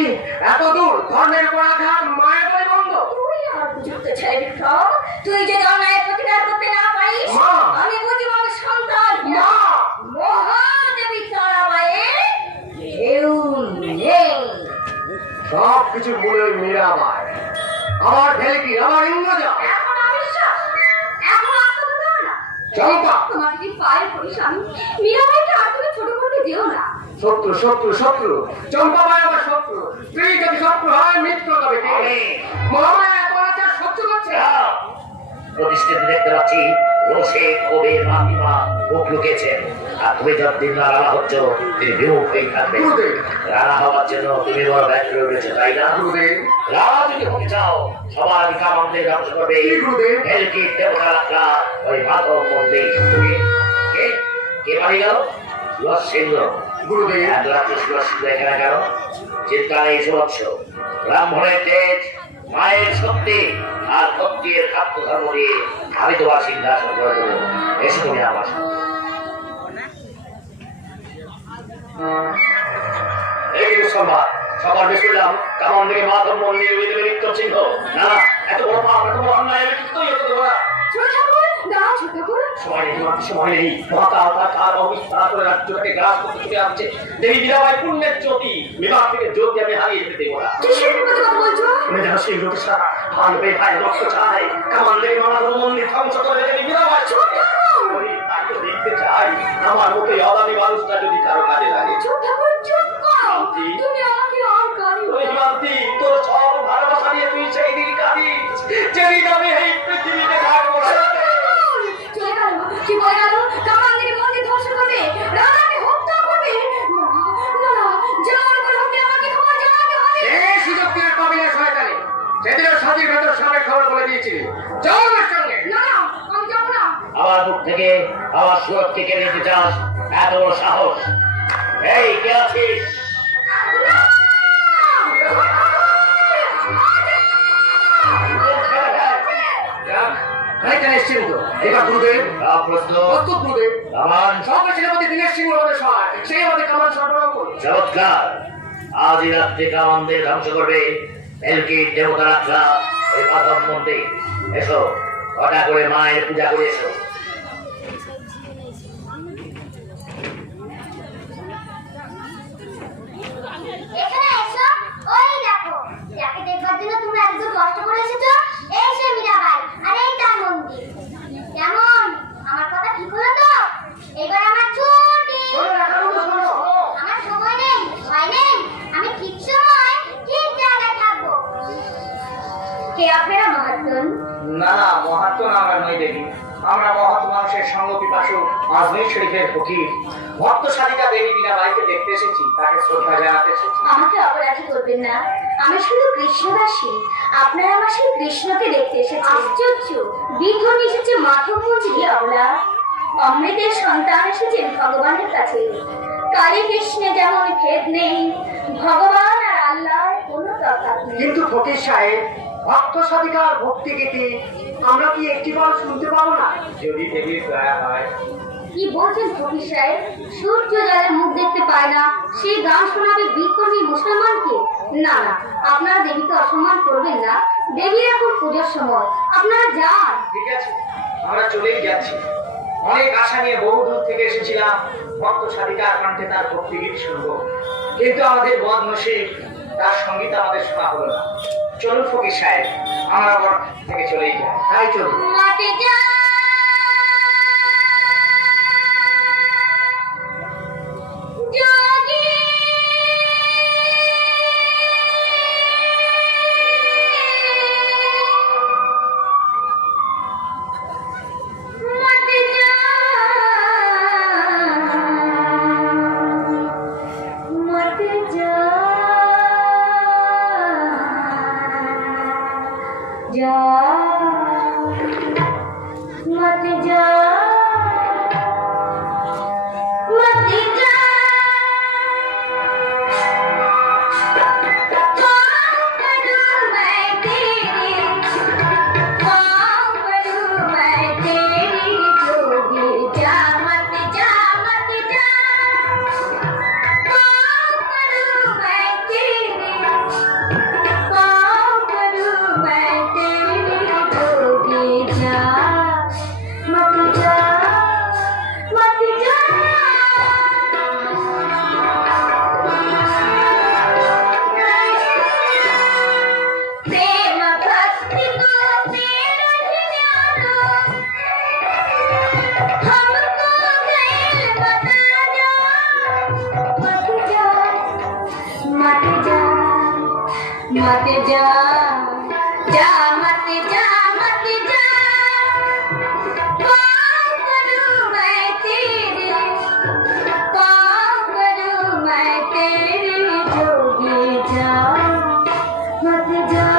এত দূর ধর্মের উপর আঘাত, মায়ের বই বন্ধ? তুই আমার উপযুক্ত ছেলে বিক্রম, তুই যদি অন্যায় প্রতিকার করতে না পারিস, মা! আমি বুঝি আমার সন্তান মা! মহাদেবী তারাবাইয়ের কেউ নেই। সব কিছু বলে মীরাবাই আমার ঢেলকি, আমার ইন্দ্রজা। এখন অবিশ্বাস, এখন আত্মপ্রতারণা। চম্পা, তোমাকে কি পায়ে পড়িস আমি, মীরাবাইকে আর তুমি ছোট করতে যেও না। শত্রু শত্রু শত্রু, চম্পাবাই আমার শত্রু। তুই যদি শত্রু হয় মিত্র তবে কে? মহামায়া এত অত্যাচার সহ্য করছে। প্রতিষ্ঠিত দেখতে পাচ্ছি রোষে ক্ষোভে মামিমা মুখ লুকিয়েছেন, আর তুমি যতদিন না রানা হচ্ছ তিনি বিমুখ হয়েই থাকবে। গুরুদেব। রানা হওয়ার জন্য তুমি বড় ব্যর্থ হয়ে উঠেছো, তাই না? গুরুদেব, রানা যদি হতে চাও সবার কামানদের ধ্বংস করবে। কি গুরুদেব? ভেলকি দেবতা রাখা ওই মাধব মন্দির। তুমি কে কে পারি গেল? লস্যেন্দ্র। গুরুদেব। এক রাত্রে সুলসিন্দ্র এখানে কেন? চিন্তা নেই সুবৎস, ব্রাহ্মণের তেজ, মায়ের শক্তি আর ভক্তির খাদ্য ধর্ম দিয়ে আমি তোমার সিংহাসন করে দেবো। এসে তুমি আমার সাথে। এই কিন্তু সম্ভব সবার বেশ করলাম কেমন দিকে মাধব মন্দির বিদ্যুৎ চিহ্ন। না এত বড় পাপ, এত বড় অন্যায় আমি কিছুই হতে দেবো না। ছোট ঠাকুর, দাও ছোট ঠাকুর। সময় নেই তোমার, সময় নেই। মহাকাল অবিস্তার করে রাজ্যটাকে গ্রাস করতে ছুটে আসছে। দেবী মীরাবাই পুণ্যের জ্যোতি, বিভাগ থেকে জ্যোতি আমি হারিয়ে যেতে দেবো না। কিসের বিপদে কথা বলছো? তুমি যেন সেই লোকের সাথে ভান পেয়ে ভাই রক্ত চাই, কামান লেগে মামাদের মন্দির ধ্বংস করে দেবী মীরাবাই। আমি তাকে দেখতে চাই আমার মতো এই অদামি মানুষটা যদি কারো কাজে লাগে। ছোট ঠাকুর চুপ করো, শান্তি। তুমি আমাকে আর কারি ওই শান্তি, তোর সব ভালোবাসা দিয়ে তুই সেদিনও সাথীর ভেতর সবাই খবর বলে দিয়েছি। যাও আমার সঙ্গে। না আমি যাবো না। আমার বুক থেকে আমার সুরক্ষা কেড়ে নিতে চাস? এত বড় সাহস! এই কে আছিস? যাক, খানিকটা নিশ্চিন্ত। এবার গুরুদেব প্রস্তুত? প্রস্তুত গুরুদেব। কামান। সকল সেনাপতি দিনের সিংহ আমাদের সহায়, সেই আমাদের কামান সরবরাহ করুন। চমৎকার! আজই রাত্রে কামানদের ধ্বংস করবে এলকি দেবতা রাখলা এই পাথর মন্দির। এসো, ঘটা করে মায়ের পূজা করে এসো। এখানে এসো, ওই দেখো, যাকে দেখবার জন্য তুমি এত দূর কষ্ট করে এসেছো, এই সে মীরাবাই, আর এই তার মন্দির। কেমন? আমার কথা ঠিক হলো তো? এবার আমার ছুটি। শোনো, রাখার মতো শোনো। আমার সময় নেই, ভয় নেই, আমি ঠিক সময় ঠিক জায়গায় থাকবো। কে আপনারা মহাজন? না না, মহাত্ম না আমরা নই দেবী। আমরা মহৎ মানুষের সঙ্গ পিপাসু আজমির শরীফের ফকির ভক্ত সাধিকা দেবী মীরাবাইকে দেখতে এসেছি, তাকে শ্রদ্ধা জানাতে এসেছি। আমাকে অপরাধী করবেন না, আমি শুধু কৃষ্ণদাসী। আপনারা আমার সেই কৃষ্ণকে দেখতে এসেছেন। আশ্চর্য, বিধন এসেছে মাধব মন্দিরে অবলা। অমৃতের সন্তান এসেছেন ভগবানের কাছে। কালী কৃষ্ণে যেমন ভেদ নেই, ভগবান আর আল্লাহর কোনো তফাৎ নেই। কিন্তু ফকির সাহেব, ভক্ত সাধিকার ভক্তি গীতি আমরা কি একটিবার শুনতে পাবো না? যদি দেবীর দয়া হয়। কি বলছেন ফকির সাহেব? সূর্য যাদের মুখ দেখতে পায় না, সেই গান শোনাবে বিকর্মী মুসলমানকে? না না, আপনারা দেবীকে অসম্মান করবেন না। দেবীর এখন পুজোর সময়, আপনারা যান। ঠিক আছে, আমরা চলেই যাচ্ছি। অনেক আশা নিয়ে বহু দূর থেকে এসেছিলাম ভক্ত সাধিকার কণ্ঠে তার ভক্তিগীত শুনবো, কিন্তু আমাদের বদনসিব, তার সঙ্গীত আমাদের শোনা হলো না। চলুন ফকির সাহেব, আমরা বড় থেকে চলেই যাই। তাই চলুন। মাটি যা যোগী মাটি যা মাটি যা जा मत जा मत जा पाँव पड़ूं मैं तेरी, पाँव पड़ूं मैं तेरी जोगी। जा मत जा मत जा, पाँव पड़ूं मैं तेरी, पाँव पड़ूं मैं तेरी जोगी। जा मत जा मत जा। प्रेम भक्ति को तेरा ध्यान, हमको गैर बता जा। मत जा मत जा मत जा, जा मत जा मत जा, पाँव पड़ूं मैं तेरे, पाँव पड़ूं मैं तेरे जोगी। जा मत जा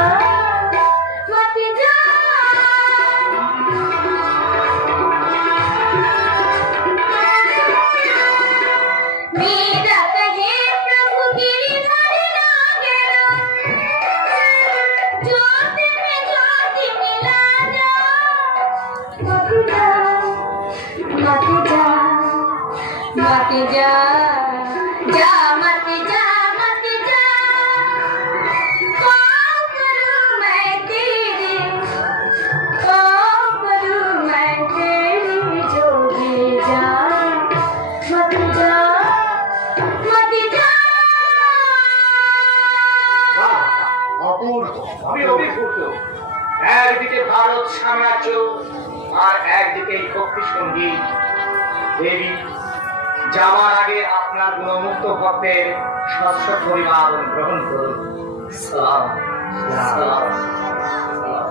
मत जा। मेरा कहे प्रभु गिरिधर नागेरो, ज्योति में ज्योति मिला जा। मत जा मत जा मत जा, जा मत जा मत जा, पाँव पड़ूं मैं तेरे, पाँव पड़ूं मैं तेरे जोगी। जा मत जा मत जा। অপূর্ব। আমি অভিভূত। একদিকে ভারত সাম্রাজ্য আর একদিকে এই ভক্তি সঙ্গীত। দেবী, যাওয়ার আগে আপনার গুণমুক্ত ভক্তের স্বচ্ছ পরিমাণ গ্রহণ করুন। সালাম সালাম সালাম।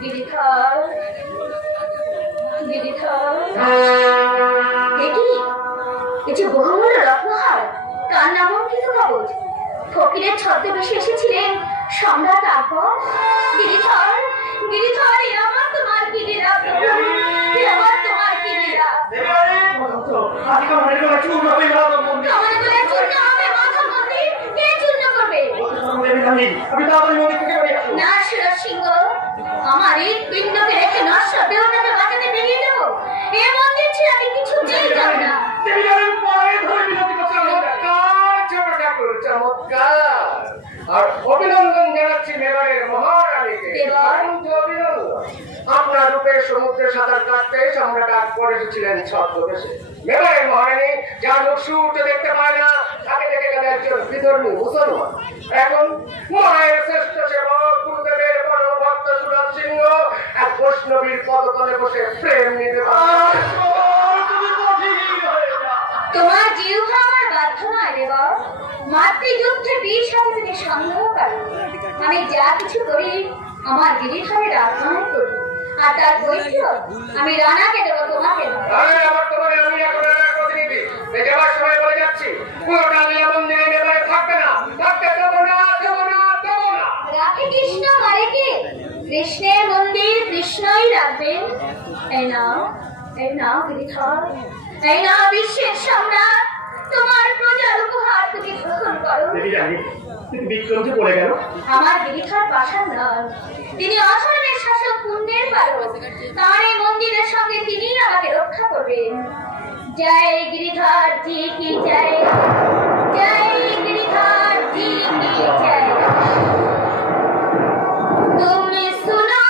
গিরিধর গিরিধর, দেখি এ যে বহুমূল্য রত্নহার, কার নামাঙ্কিত কাগজ। ফকির উকিলের ছদ্মবেশে এসেছিলেন সম্রাট আকবর। গিরিধর, গিরিধর, এ আমার তোমার কি লীলা প্রভু, এ আমার তোমার কি লীলা। আজকে মনে করে চুপ হবে না তো মন্দির। আমার গলায় চূর্ণ হবে, মাথা মন্দির কে চূর্ণ করবে? আমি তাড়াতাড়ি মন্দির থেকে বেরিয়ে আসবো। না সুরজ সিংহ, আমার এই পিণ্ডকে রেখে নশ্বর দেহটাকে বাঁচাতে বেরিয়ে দেবো? এ মন্দির ছেড়ে আমি কিছুতেই যাব না। দেবী জানেন পায়ে ধরে বিনতি করতে হবে। চমৎকার ছোট ঠাকুর, চমৎকার। আর অভিনন্দন জানাচ্ছি মেবারের মহারানীকে। দেবা। অনন্ত অভিনন্দন। আপনার রূপের সমুদ্রে সাঁতার কাটতে সম্রাট আকবর এসেছিলেন ছদ্মবেশে। মেবারের মহারানী যার মুখ সূর্য দেখতে পায় না, তাকে দেখে গেলে একজন বিধর্মী মুসলমান। এখন মায়ের শ্রেষ্ঠ সেবক গুরুদেবের পরম ভক্ত সুরজ সিংহ এক বৈষ্ণবীর পদতলে বসে প্রেম নিতে পারে। তুমি কঠিন হয়ে যাও। তোমার জিহ্বা আমার বাধ্য নয় দেবা। মাতৃযুদ্ধে বীর সাথে তুমি সন্দেহ করো। আমি যা কিছু করি আমার গিরিধরের আত্মায় করি, আর তার কৈফিয়ত আমি রানাকে দেবো, তোমাকে নয়। আরে আমার তোমার আমি এখন রানার প্রতিনিধি। এই যাওয়ার সময় বলে যাচ্ছি, পুরোটা লীলা মন্দিরে মেবারে থাকবে না, থাকতে দেবো না, দেবো না, দেবো না। রাখে কৃষ্ণ মারে কে? কৃষ্ণের মন্দির কৃষ্ণই রাখবেন। এই নাও, এই নাও গিরিধর, এই নাও বিশ্বের সম্রাট, তোমার প্রজার উপহার তুমি গ্রহণ করো। দেবী জানি তুমি বিক্রমকে পড়ে গেল। আমার গিরিধর পাষাণ নন, তিনি অধর্মের শাসক, পুণ্যের পালক। তার এই মন্দিরের সঙ্গে তিনি আমাকে রক্ষা করবেন। জয় গিরিধর জি কি জয়, জয় গিরিধর জি কি জয়। তুমি শুনো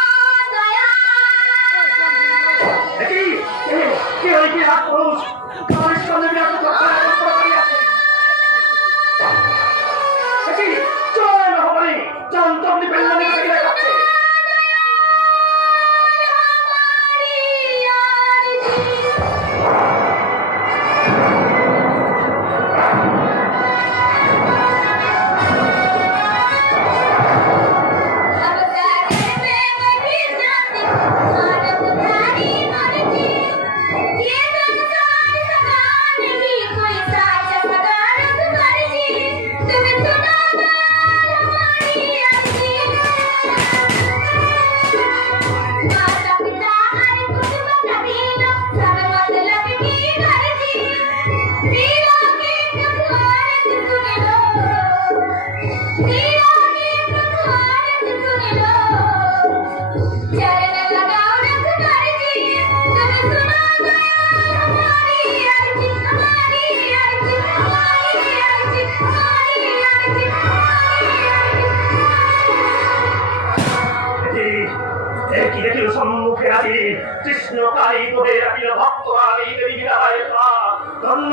দয়া, দেখি কে ওই কি হাত পুরুষ আমার সামনে বিরাট কথা আছে। দেখি জয় মহাবলী চন্দ্রমণি বেল্লানি থেকে দেখাচ্ছে। কি দেখিল সম্মুখে রাজি কৃষ্ণ কালী করে রাখিল ভক্ত আলী দেবী বিরায় ধন্য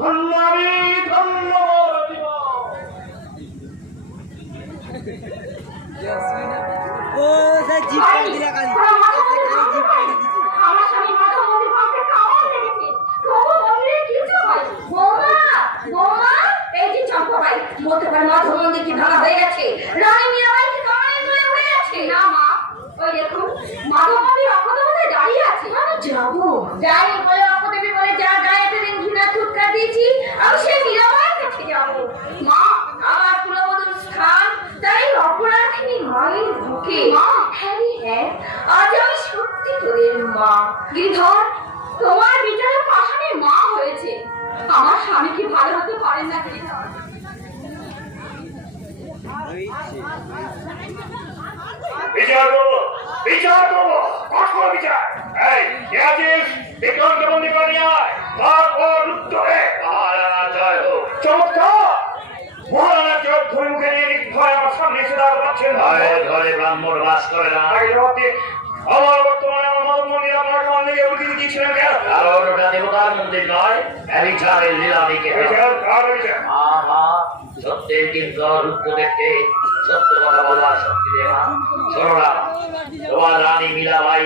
ধন্য আমি ধন্য মোর জীবন। আমার স্বামী মাথা মন্দির ভাঙতে কামড় লেগেছে, তবু মন্দিরে কিছু হয়। বৌমা, বৌমা, এই যে চম্পাবাই বলতে পারে মাথা মন্দির কি ভাঙা হয়ে গেছে, রানী মীরাবাইকে কামড়ে তুলে উড়ে গেছে। না মা, ওই দেখুন মাধব মন্দির অক্ষতভাবে দাঁড়িয়ে আছে। আমি যাবো, যাই বলে অক্ষদেবী বলে যা গায়ে এতদিন ঘৃণা ছুটকার দিয়েছি, আমি সেই মীরাবাইয়ের কাছে যাবো। মা, আমার কুলবধূর স্থান তাই অপরাধিনী মায়ের বুকে। মা, হ্যাঁ রে, হ্যাঁ, আজ আমি সত্যি তোদের মা। গিরিধর, তোমার বিচারে পাষাণের মা হয়েছে। আমার স্বামী কি ভালো হতে পারেন না গিরিধর? বিচার করবো, বিচার করবো, কঠোর বিচার। এই কে আছিস? বিক্রমকে বন্দি করে নিয়ে আয়, তারপর রুদ্ধ হয়ে মহারানা জয় হোক। চমৎকার! মহারানা চোখ ধরে মুখে নিয়ে নির্ভয় আমার সামনে এসে দাঁড় পাচ্ছেন। ঘরে ব্রাহ্মণ বাস করে না। আগে জবাব দিন। আমার বর্তমানে আমার মদন মন্দির আপনার সমান দিকে উঠে দিচ্ছিলেন কেন? কারণ ওটা দেবতার মন্দির নয়, বিচারের লীলামিকে। সত্যের কিন্তু রুদ্ধ দেখতে সত্য কথা বলবার শক্তি দেওয়া। সরলা তোমার রানী মীরাবাই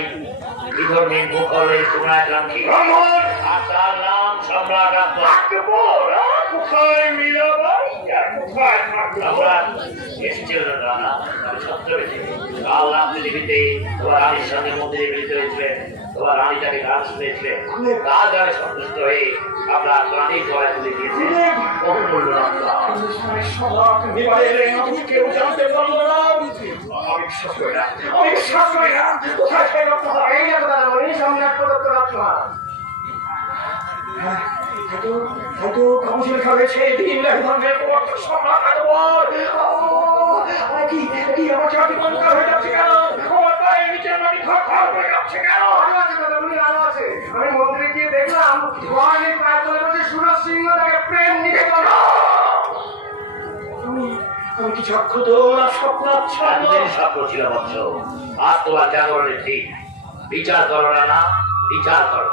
বিধর্মীর মুখলে সোনাকাঙ্ক্ষী, আর তার নাম সম্রাট আকবর। কোথায় মীরাবাই? সম্রাট এসেছিলেন রানা, আমি সত্য বেশি কাল রাত্রি লিপিতে তোমার রানীর সঙ্গে মন্দিরে মিলিত হয়েছিলেন। তোমার রানীটাকে গান শুনেছিলেন, তার গানে সন্তুষ্ট হয়ে আমরা গানের জয় তুলে দিয়েছে বহুমূল্য রত্ন। কেউ জানতে পারলো না। আমি বিশ্বাস করি না, আমি বিশ্বাস করি না। কোথায় সেই রত্ন? এই দেখো দাদা মনি, সামনে এক প্রদত্ত রত্ন। হয়তো কাউন্সিল খাবেছে দিন ধর্মের প্রবর্তক সম্রাট আকবর। কি আমার চাকরি বন্ধ হয়ে যাচ্ছে কেন? আমার পায়ের নিচের মাটি খড় খড় করে যাচ্ছে কেন? ভালো আছে দাদা মনি, ভালো আছে। আমি মন্দিরে গিয়ে দেখলাম গোয়ালের পায়ের তলে বসে সুরজ সিংহ তাকে প্রেম নিবেদন। আমি কি চক্ষু না স্বপ্ন স্বপ্ন ছিল বৎস, আজ তোমার জাগরণের ঠিক। বিচার করো না, বিচার করো।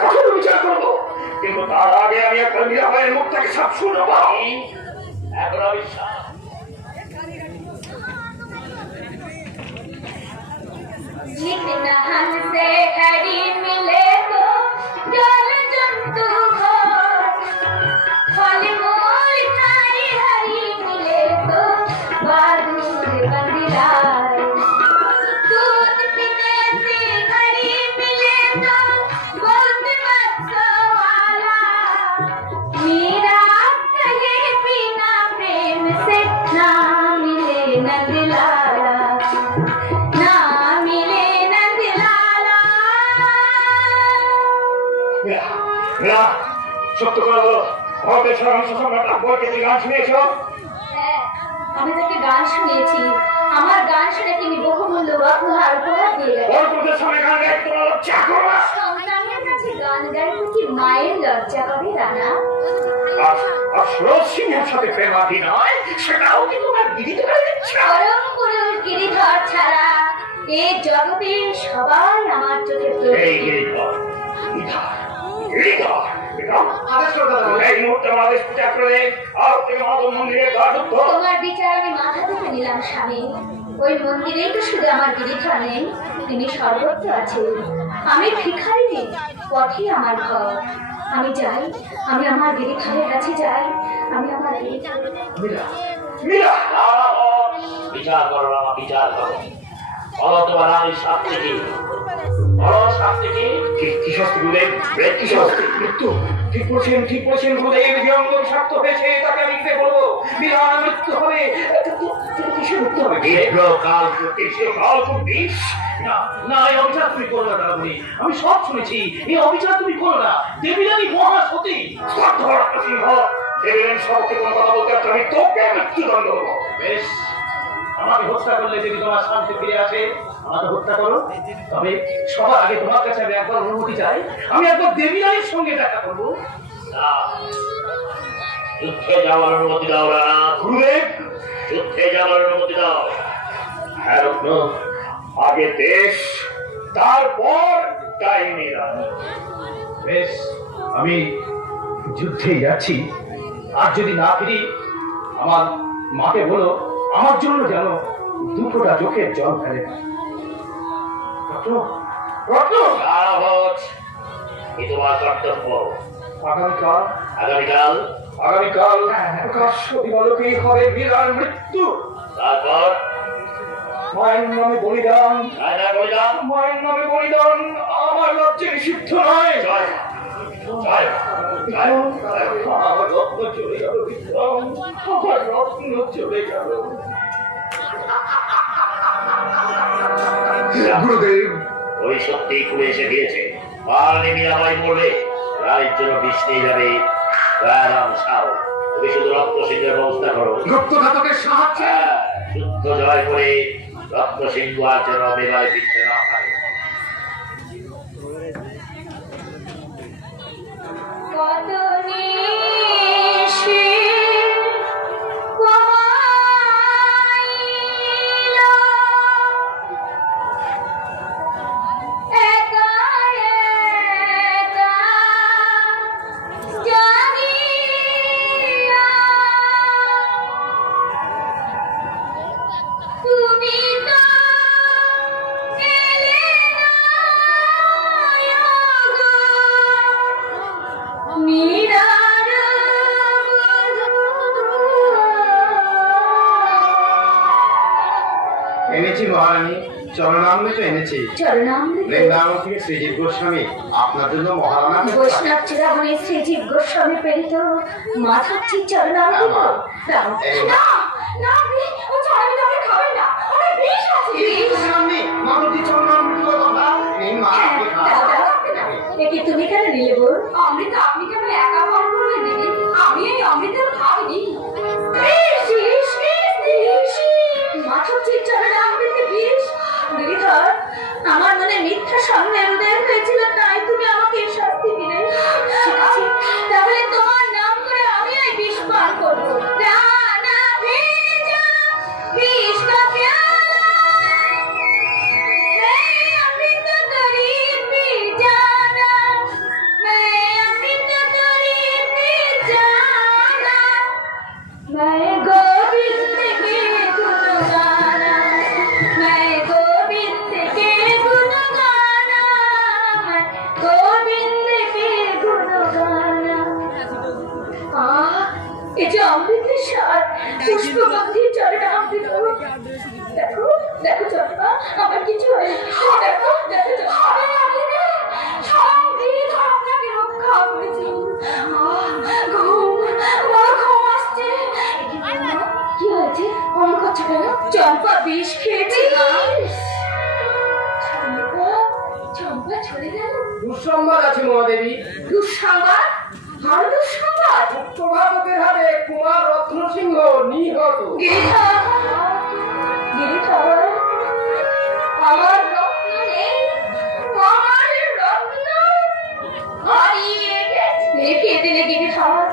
কখন বিচার করবো? কিন্তু তার আগে আমি একটা মীরাবাইয়ের মুখ থেকে সব শুনবো। এখন বিশ্বাস जितना हमसे घड़ी मिले तो जल जंतु फल मूल खाई हरी मिले तो बादूर बंदिलाए दूध पीने से घड़ी मिले तो बहुत मत्सो वाला मेरा कहे बिना प्रेम से ना मिले न दिलाला ना मिले न दिलाला। মীরা, সত্য করে বলো, ভারতের সর্বংশ সম্রাট আকবরকে তুমি গান শুনিয়েছ? হ্যাঁ, আমি তাকে গান শুনিয়েছি। আমার গান শুনে তিনি বহুমূল্য রত্নহার উপহার দিয়ে গেলেন। বরপুরুষের সামনে গান গাইতে তোমার লজ্জা করে না? সন্তানের কাছে গান গাইতে কি মায়ের লজ্জা করে রানা? আর সুরজ সিংহের সাথে প্রেমাধি নয়, সেটাও কি তোমার বিদিত করে দিচ্ছে? পরম গুরুর গিরিধর ছাড়া এ জগতে সবাই আমার চোখে এই প্রতিদিন। গিরিধর, গিরিধর, আদেশ করো দাদা। এই মুহূর্তে আমার আদেশ প্রচার করে আর থেকে মাধব মন্দিরের দ্বার রুদ্ধ। তোমার বিচার আমি মাথা থেকে নিলাম স্বামী। ওই মন্দিরেই তো শুধু আমার গিরিধর নেই, তিনি সর্বত্র আছেন। আমি ভিখারি নেই, পথে আমার ঘর। আমি যাই, আমি আমার গিরিধরের কাছে যাই, আমি আমার গিরিধরের মীরা, মীরা, বিচার করো না, বিচার করো। বলো তোমার রানীর শাস্তি কি? বলো শাস্তি কি? কি শাস্তি গুরুদেব? কি শাস্তি? মৃত্যু। ঠিক বলছেন, ঠিক বলছেন গুরুদেব। যে অঙ্গ বিষাক্ত হয়েছে তাকে আমি লিখতে বলবো। বিরাট মৃত্যু হবে। কিন্তু কিসে মৃত্যু হবে? তীব্র কাল কিসে কাল বিষ? না না, এই অবিচার তুমি করো না দাদামণি। আমি সব শুনেছি, এই অবিচার তুমি করো না। দেবীরানী মহাসতী শ্রদ্ধা সিংহ দেবীরানীর সপক্ষে কোনো কথা বলতে আসলে আমি তোকে মৃত্যুদণ্ড দেবো। বেশ, আমাকে হত্যা করলে যদি তোমার শান্তি ফিরে আসে, আমাকে হত্যা করো। তবে সবার আগে তোমার কাছে আমি একবার অনুমতি চাই, আমি একবার দেবীরানীর সঙ্গে দেখা করবো। না, যুদ্ধে যাওয়ার অনুমতি দাও না। গুরুদেব, যুদ্ধে যাওয়ার অনুমতি দাও। হ্যাঁ রত্ন, আগে দেশ, তারপর ডাইনি রানী। বেশ, আমি যুদ্ধে যাচ্ছি। আর যদি না ফিরি, আমার মাকে বলো আমার জন্য যেন দুটোটা চোখের জল ফেলে। রত্ন, রত্ন, সারাভোজ কি তোমার কর্তব্য? আগামীকাল আগামীকাল আগামীকাল প্রকাশ্য দিবালোকেই হবে বিরাট মৃত্যু। তারপর মায়ের নামে বলিদান, রায়না বলিলাম মায়ের নামে বলিদান আমার রাজ্যে নিষিদ্ধ নয়। জয় জয় জয় আমার রত্ন চলে গেল বিক্রম, আমার রত্ন চলে গেল। গুরুদেব, ওই সত্যি খুলে এসে গিয়েছে। পারলে মীরাবাই বলবে রায়ের জন্য বিষ নিয়ে যাবে দয়ারাম সাউ। তুমি শুধু রক্ত সিংহের ব্যবস্থা করো। গুপ্তঘাতকের সাহায্যে হ্যাঁ, যুদ্ধ জয় করে রক্ত সিংহ আর যেন মেলায় ফিরতে না পারে। কত নিশি ঘুমাইল একা একা জাগিয়া। তুমি তো এলে না গো মীরার এনেছি মহারানী। চরণামৃত এনেছি চরণামৃত বৃন্দাবন থেকে শ্রীজিৎ গোস্বামী আপনার জন্য মহারানা বৈষ্ণব চূড়ামণি শ্রীজীব গোস্বামী প্রেরিত মাধবজির চরণামৃত না না ও চরণামৃত আপনি খাবেন না অনেক বিষ আছে মারুতি চরণামৃত কথা এই মা আপনি খান। একে তুমি কেন নিলে বল? অমৃত আপনি কেন একা ফল করলেন দিদি? আমি এই অমৃত খাইনি। মাধবজির চরণামৃত বিষ গিরিধর, আমার মনে মিথ্যা সন্দেহ উদয় হয়েছিল, তাই তুমি আমাকে এই শাস্তি দিলে। ঠিক আছে, তাহলে তোমার নাম করে আমি এই বিষ পান করবো। প্রাণা ভেজা বিষ का प्याला, मैं अमृत तरी पी जाना, मैं अमृत तरी पी जाना, मैं गोविंद के गुण गाना, मैं गोविंद के गुण गाना, मैं गोविंद के गुण गाना। ये जो अमृतेर स्वाद, पुष्पगंधी चरणामृत। देखो देखो चंपा, আমার কিছু হয়নি। দেখো দেখো সব গিরিধর আপনাকে রক্ষা করেছে। ঘুম, বড় ঘুম আসছে। কি হয়েছে? অমন করছো কেন? চম্পা বিষ খেয়েছে। চম্পা চম্পা চলে গেল। দুঃসংবাদ আছে মহাদেবী। দুঃসংবাদ? আরো দুঃসংবাদ? প্রভাবকের হাতে কুমার রত্ন সিংহ নিহত। গিরিধর গিরিধর, আমার রত্ন নেই, আমার রত্ন হারিয়ে গেছে। লিখিয়ে দিলে গিরিধর,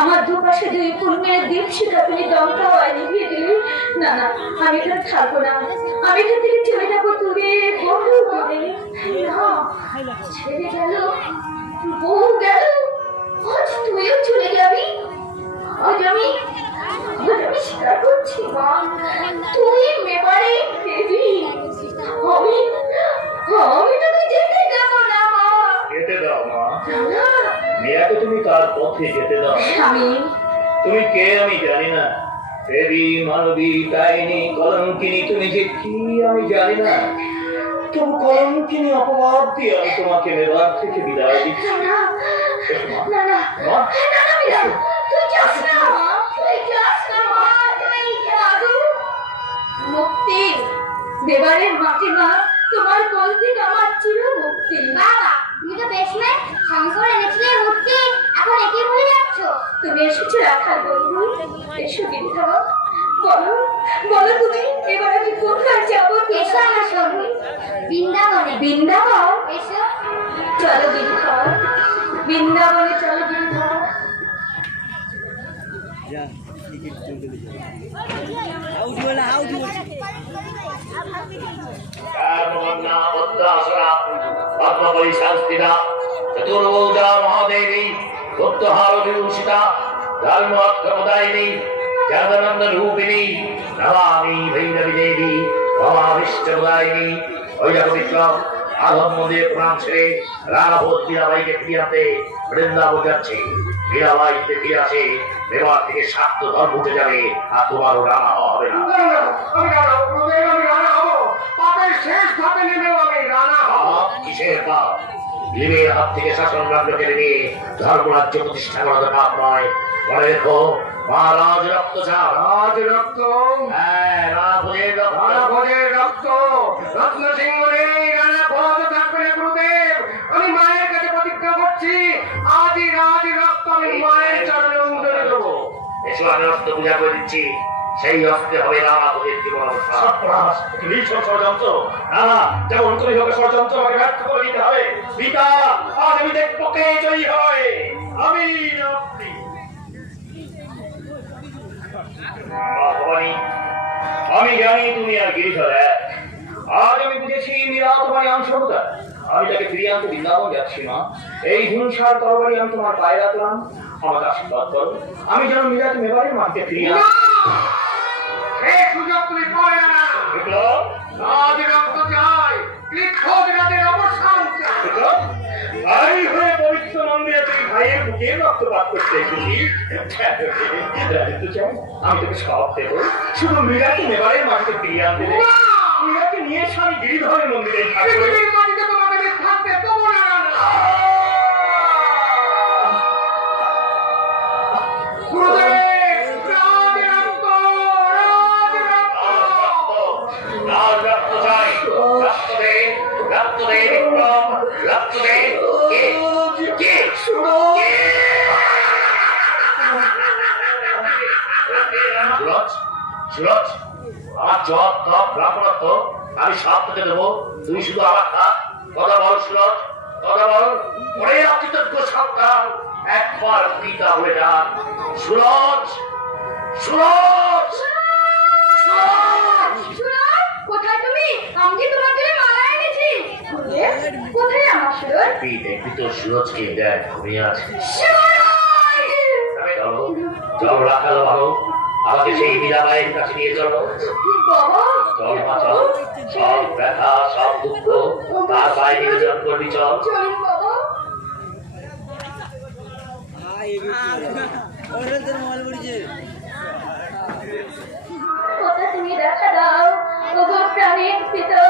আমার দুপাশে দুই পূর্ণের দীপশিখা তুমি দমকাওয়ায় নিভিয়ে দিলে। না না, আমি এখানে থাকবো না, আমি এখান থেকে চলে যাবো দূরে, বহু দূরে। না, ছেড়ে গেল, বহু গেল, আজ তুইও চলে যাবি। আজ আমি স্বীকার করছি মা, তুই মেবারে দেবী। আমি তোকে যেতে দেবো না মা। যেতে দাও মা, না, মেয়াকে তুমি তার পথে যেতে দাও। স্বামী, তুমি কে আমি জানি না, দেবী মানবী ডাইনি কলঙ্কিনী তুমি যে কি আমি জানি না, তবু কলঙ্কিনী অপবাদ দিয়ে আমি তোমাকে মেবার থেকে বিদায় দিচ্ছি। না না না মা, না না মিরা, তুই যাস না মা, তুই যাস না মা, তুই জাদু মুক্তি দেবারের মাটি মা, তোমার কোল থেকে আমার চির মুক্তি। বাবা, তুমি তো বেশমের শঙ্কর এনেছিলে মূর্তি, এখন একে ভুলে যাচ্ছ। তুমি এসেছো রাখার বন্ধু, এসো গিরিধর, বলো বলো তুমি এবার আমি কোথায় যাবো? এসো আমার সঙ্গে বৃন্দাবনে। বৃন্দাবন? এসো। চলো গিরিধর, বৃন্দাবনে চলো গিরিধর। পদ্মবলী সংস্থিতা চতুর্ভুজা মহাদেবী গুপ্তহার বিভূষিতা ধর্মক্ষমদায়িনী জগদনন্দ রূপিণী নমামি ভৈরবী দেবী মহাবিষ্টদায়িনী। ওই দেখো বিক্রম, আধম মন্দিরে প্রণাম ছেড়ে রানাভোজ মীরাবাইকে ফিরিয়ে আনতে বৃন্দাবন যাচ্ছে। মীরাবাই যদি ফিরে আসে, মেবার থেকে শাক্ত ধর্ম উঠে যাবে, আর তোমারও রানা হওয়া হবে না। আমি রানা হবো, আমি রানা হবো। পাপের শেষ ধাপে নেমেও আমি রানা হবো। কিসের পাপ? ভীমের হাত থেকে শাসন রাজ্য কেড়ে নিয়ে ধর্মরাজ্য প্রতিষ্ঠা করা তো পাপ নয়। মনে রেখো, মহারাজ রক্ত চাপ। রাজ রক্ত, হ্যাঁ, রানাভোজের রক্ত। রানা ভোজের রক্ত, রত্ন সিংহ নেই, রানা ভোজ থাকবে না গুরুদেব। আমি মায়ের কাছে প্রতিজ্ঞা করছি, আজই রাজ রক্ত আমি মায়ের চরণে অঞ্জলি দেবো। এসো, আমি অস্ত্র পূজা করে দিচ্ছি, সেই অস্ত্রে হবে রানাভোজের জীবন অবস্থা। ষড়যন্ত্র না, যেমন তুমি হোক ষড়যন্ত্র আমাকে ব্যর্থ করে দিতে হবে। পিতা, আজ আমি দেখবো কে জয়ী হয়, আমি না আপনি। ভবানী, আমি জানি তুমি আর গিরিধর এক। আজ আমি বুঝেছি মীরা তোমার অংশটা। আমি তাকে ফিরিয়ে আনতে বৃন্দাবন যাচ্ছি না। এই হিংসার তরবারি আমি তোমার পায়ে রাখলাম, আমাকে আশীর্বাদ করো। আমি যেন মীরাকে মেবারের মাটিতে ফিরিয়ে আনি। এই সুযোগ তুমি পাবে না। বিপ্লব, রাজ রক্ত চাই, কৃষ্ণদের অবসান চাই। বিপ্লব, ভাই হয়ে পবিত্র মন্দিরে তুই ভাইয়ের বুকে রক্তপাত করতে এসেছিস। রাজত্ব চাই, আমি তোকে সব দেবো, শুধু মীরাকে মেবারের মাটিতে ফিরিয়ে আনতে দে। মীরাকে নিয়ে এসে আমি গিরিধরের মন্দিরে থাকবো। পৃথিবীর মাটিতে তোমাকে আমি থাকতে দেবো না। গুরুদেব, রাজরক্ত, রক্ত চাই, রক্ত দে বিক্রম, রক্ত দে। কে কে সুরজ, সুরজ, আমার জব তপ ব্রাহ্মণত্ব আমি সব তোকে দেবো, তুই শুধু আমার খা। কথা বল সুরজ, কথা বল। ওরে অকৃতজ্ঞ সন্তান, একবার পিতা হয়ে যান। সুরজ, সুরজ, সুরজ। সুরজ, কোথায় তুমি? আমি যে তোমার জন্য মালা এনেছি। কোথায় আমার সুরজ? তুই দেখবি তো সুরজকে দেখ ঘুমিয়ে আছে। চলো চল, রাখালো ভালো, আমাকে সেই মীরাবাইয়ের কাছে নিয়ে চলো। বাবা, চল মা চল, সব ব্যথা সব দুঃখ তার বাইরে নিবেদন করবি। চল চলুন বাবা। কথা তুমি দেখা দাও, ওগো প্রাণের পিতা।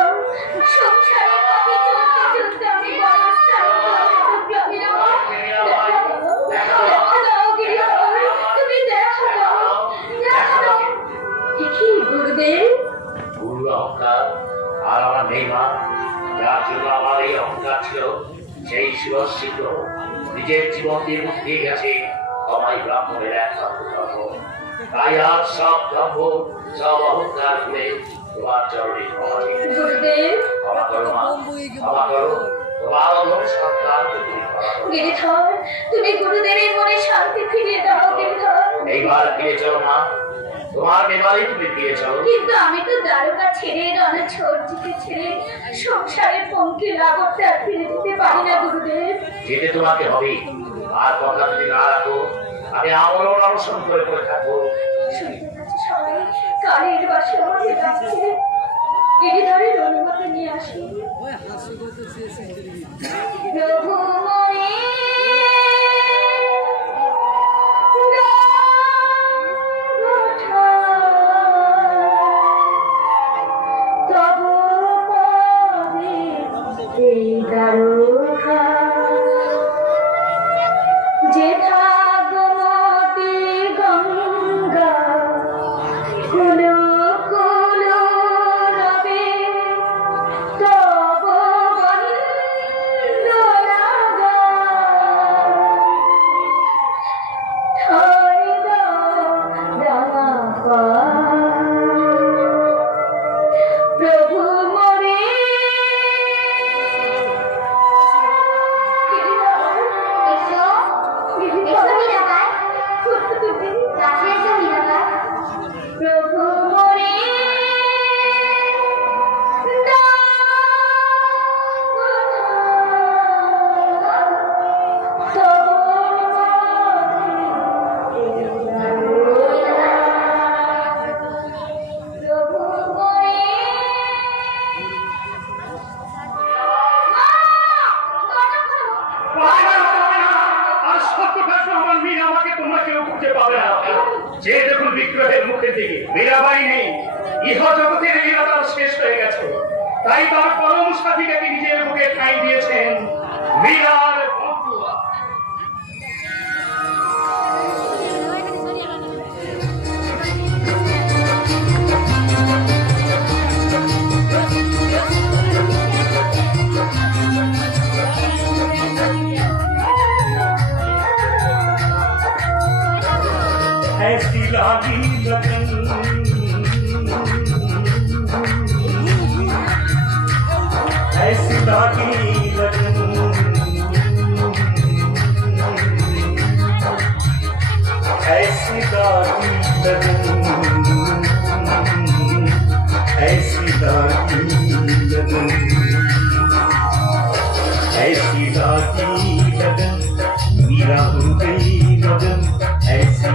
সংসারে পথে চলতে চলতে আমি বড় শ্রান্ত। দেখা দাও গিরিধর, তুমি দেখা দাও, দেখা দাও। কি গুরুদেব? গুরু অহংকার আর আমার নেই মা, যার জন্য আমার এই অহংকার ছিল সেই সুরজ ছিল নিজের জীবন দিয়ে মুখ দিয়ে গেছে আমায় ব্রাহ্মণের একমাত্র ধর্ম। তাই আজ সব ধর্ম সব অহংকার করে তোমার চরণে ক্ষমা চেয়ে গুরুদেব, ক্ষমা করো মা, ক্ষমা করো। তোমার অধম সন্তান তুমি ক্ষমা করো। গিরিধর, তুমি গুরুদেবের মনে শান্তি ফিরিয়ে দাও গিরিধর। এইবার ফিরে চলো মা, তোমার মেবারে তুমি ফিরে চলো। কিন্তু আমি তো দ্বারকা ছেড়ে, রণছোড়জিকে ছেড়ে সংসারের পঙ্কি লাগতে আর ফিরে যেতে পারি না গুরুদেব। যেতে তোমাকে হবে, আর কথা যদি না রাখো আমি আমরণ অনশন করে করে থাকবো। শুনতে পাচ্ছি সবাই কালের বাসে আমাকে ডাকছে। গিরিধরের অনুমতি নিয়ে আসি। প্রভু মনে তবু পদে এই দ্বারকা যেথা গোমতী গঙ্গা কুলো কুলো রবে তব বন্দনাগা ঠাই দাও রাঙা পা। প্রভু মরে এসো, এসো মীরাবাই। কাছে এসো মীরাবাই। প্রভু মরে আর সত্য থাকলে আমার মীরা আমাকে তোমরা কেউ খুঁজে পাবে না। যে দেখুন বিগ্রহের মুখের দিকে মীরাবাই নেই, ইহ জগতের লীলা তার শেষ হয়ে গেছে। তাই তার পরম সাথীকে নিজের বুকে ঠাঁই দিয়েছেন মীরার বন্ধুয়া। ऐसी लागी लगन ऐसी लागी लगन ऐसी लागी लगन ऐसी लागी लगन ऐसी लागी लगन मीरा हो गई लगन ऐसी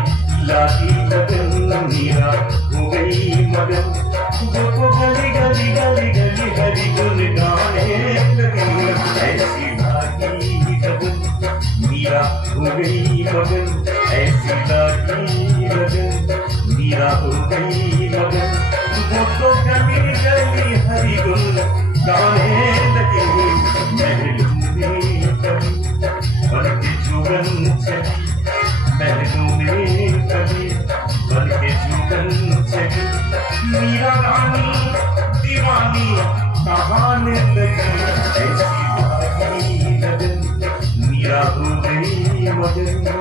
लागी लगन मीरा हो गई मगन जो गली गली गली गली हरी गुन गाने लगी ऐसी लागी लगन मीरा हो गई मगन ऐसी लागी लगन मीरा हो गई मगन वो तो गली गली हरी गुल गाने लगे महलों में कभी बन के जुगन चली महलों में कभी बन के जुगन चली मीरा रानी दीवानी कहाने लगी ऐसी बागी लगन मीरा हो गई मगन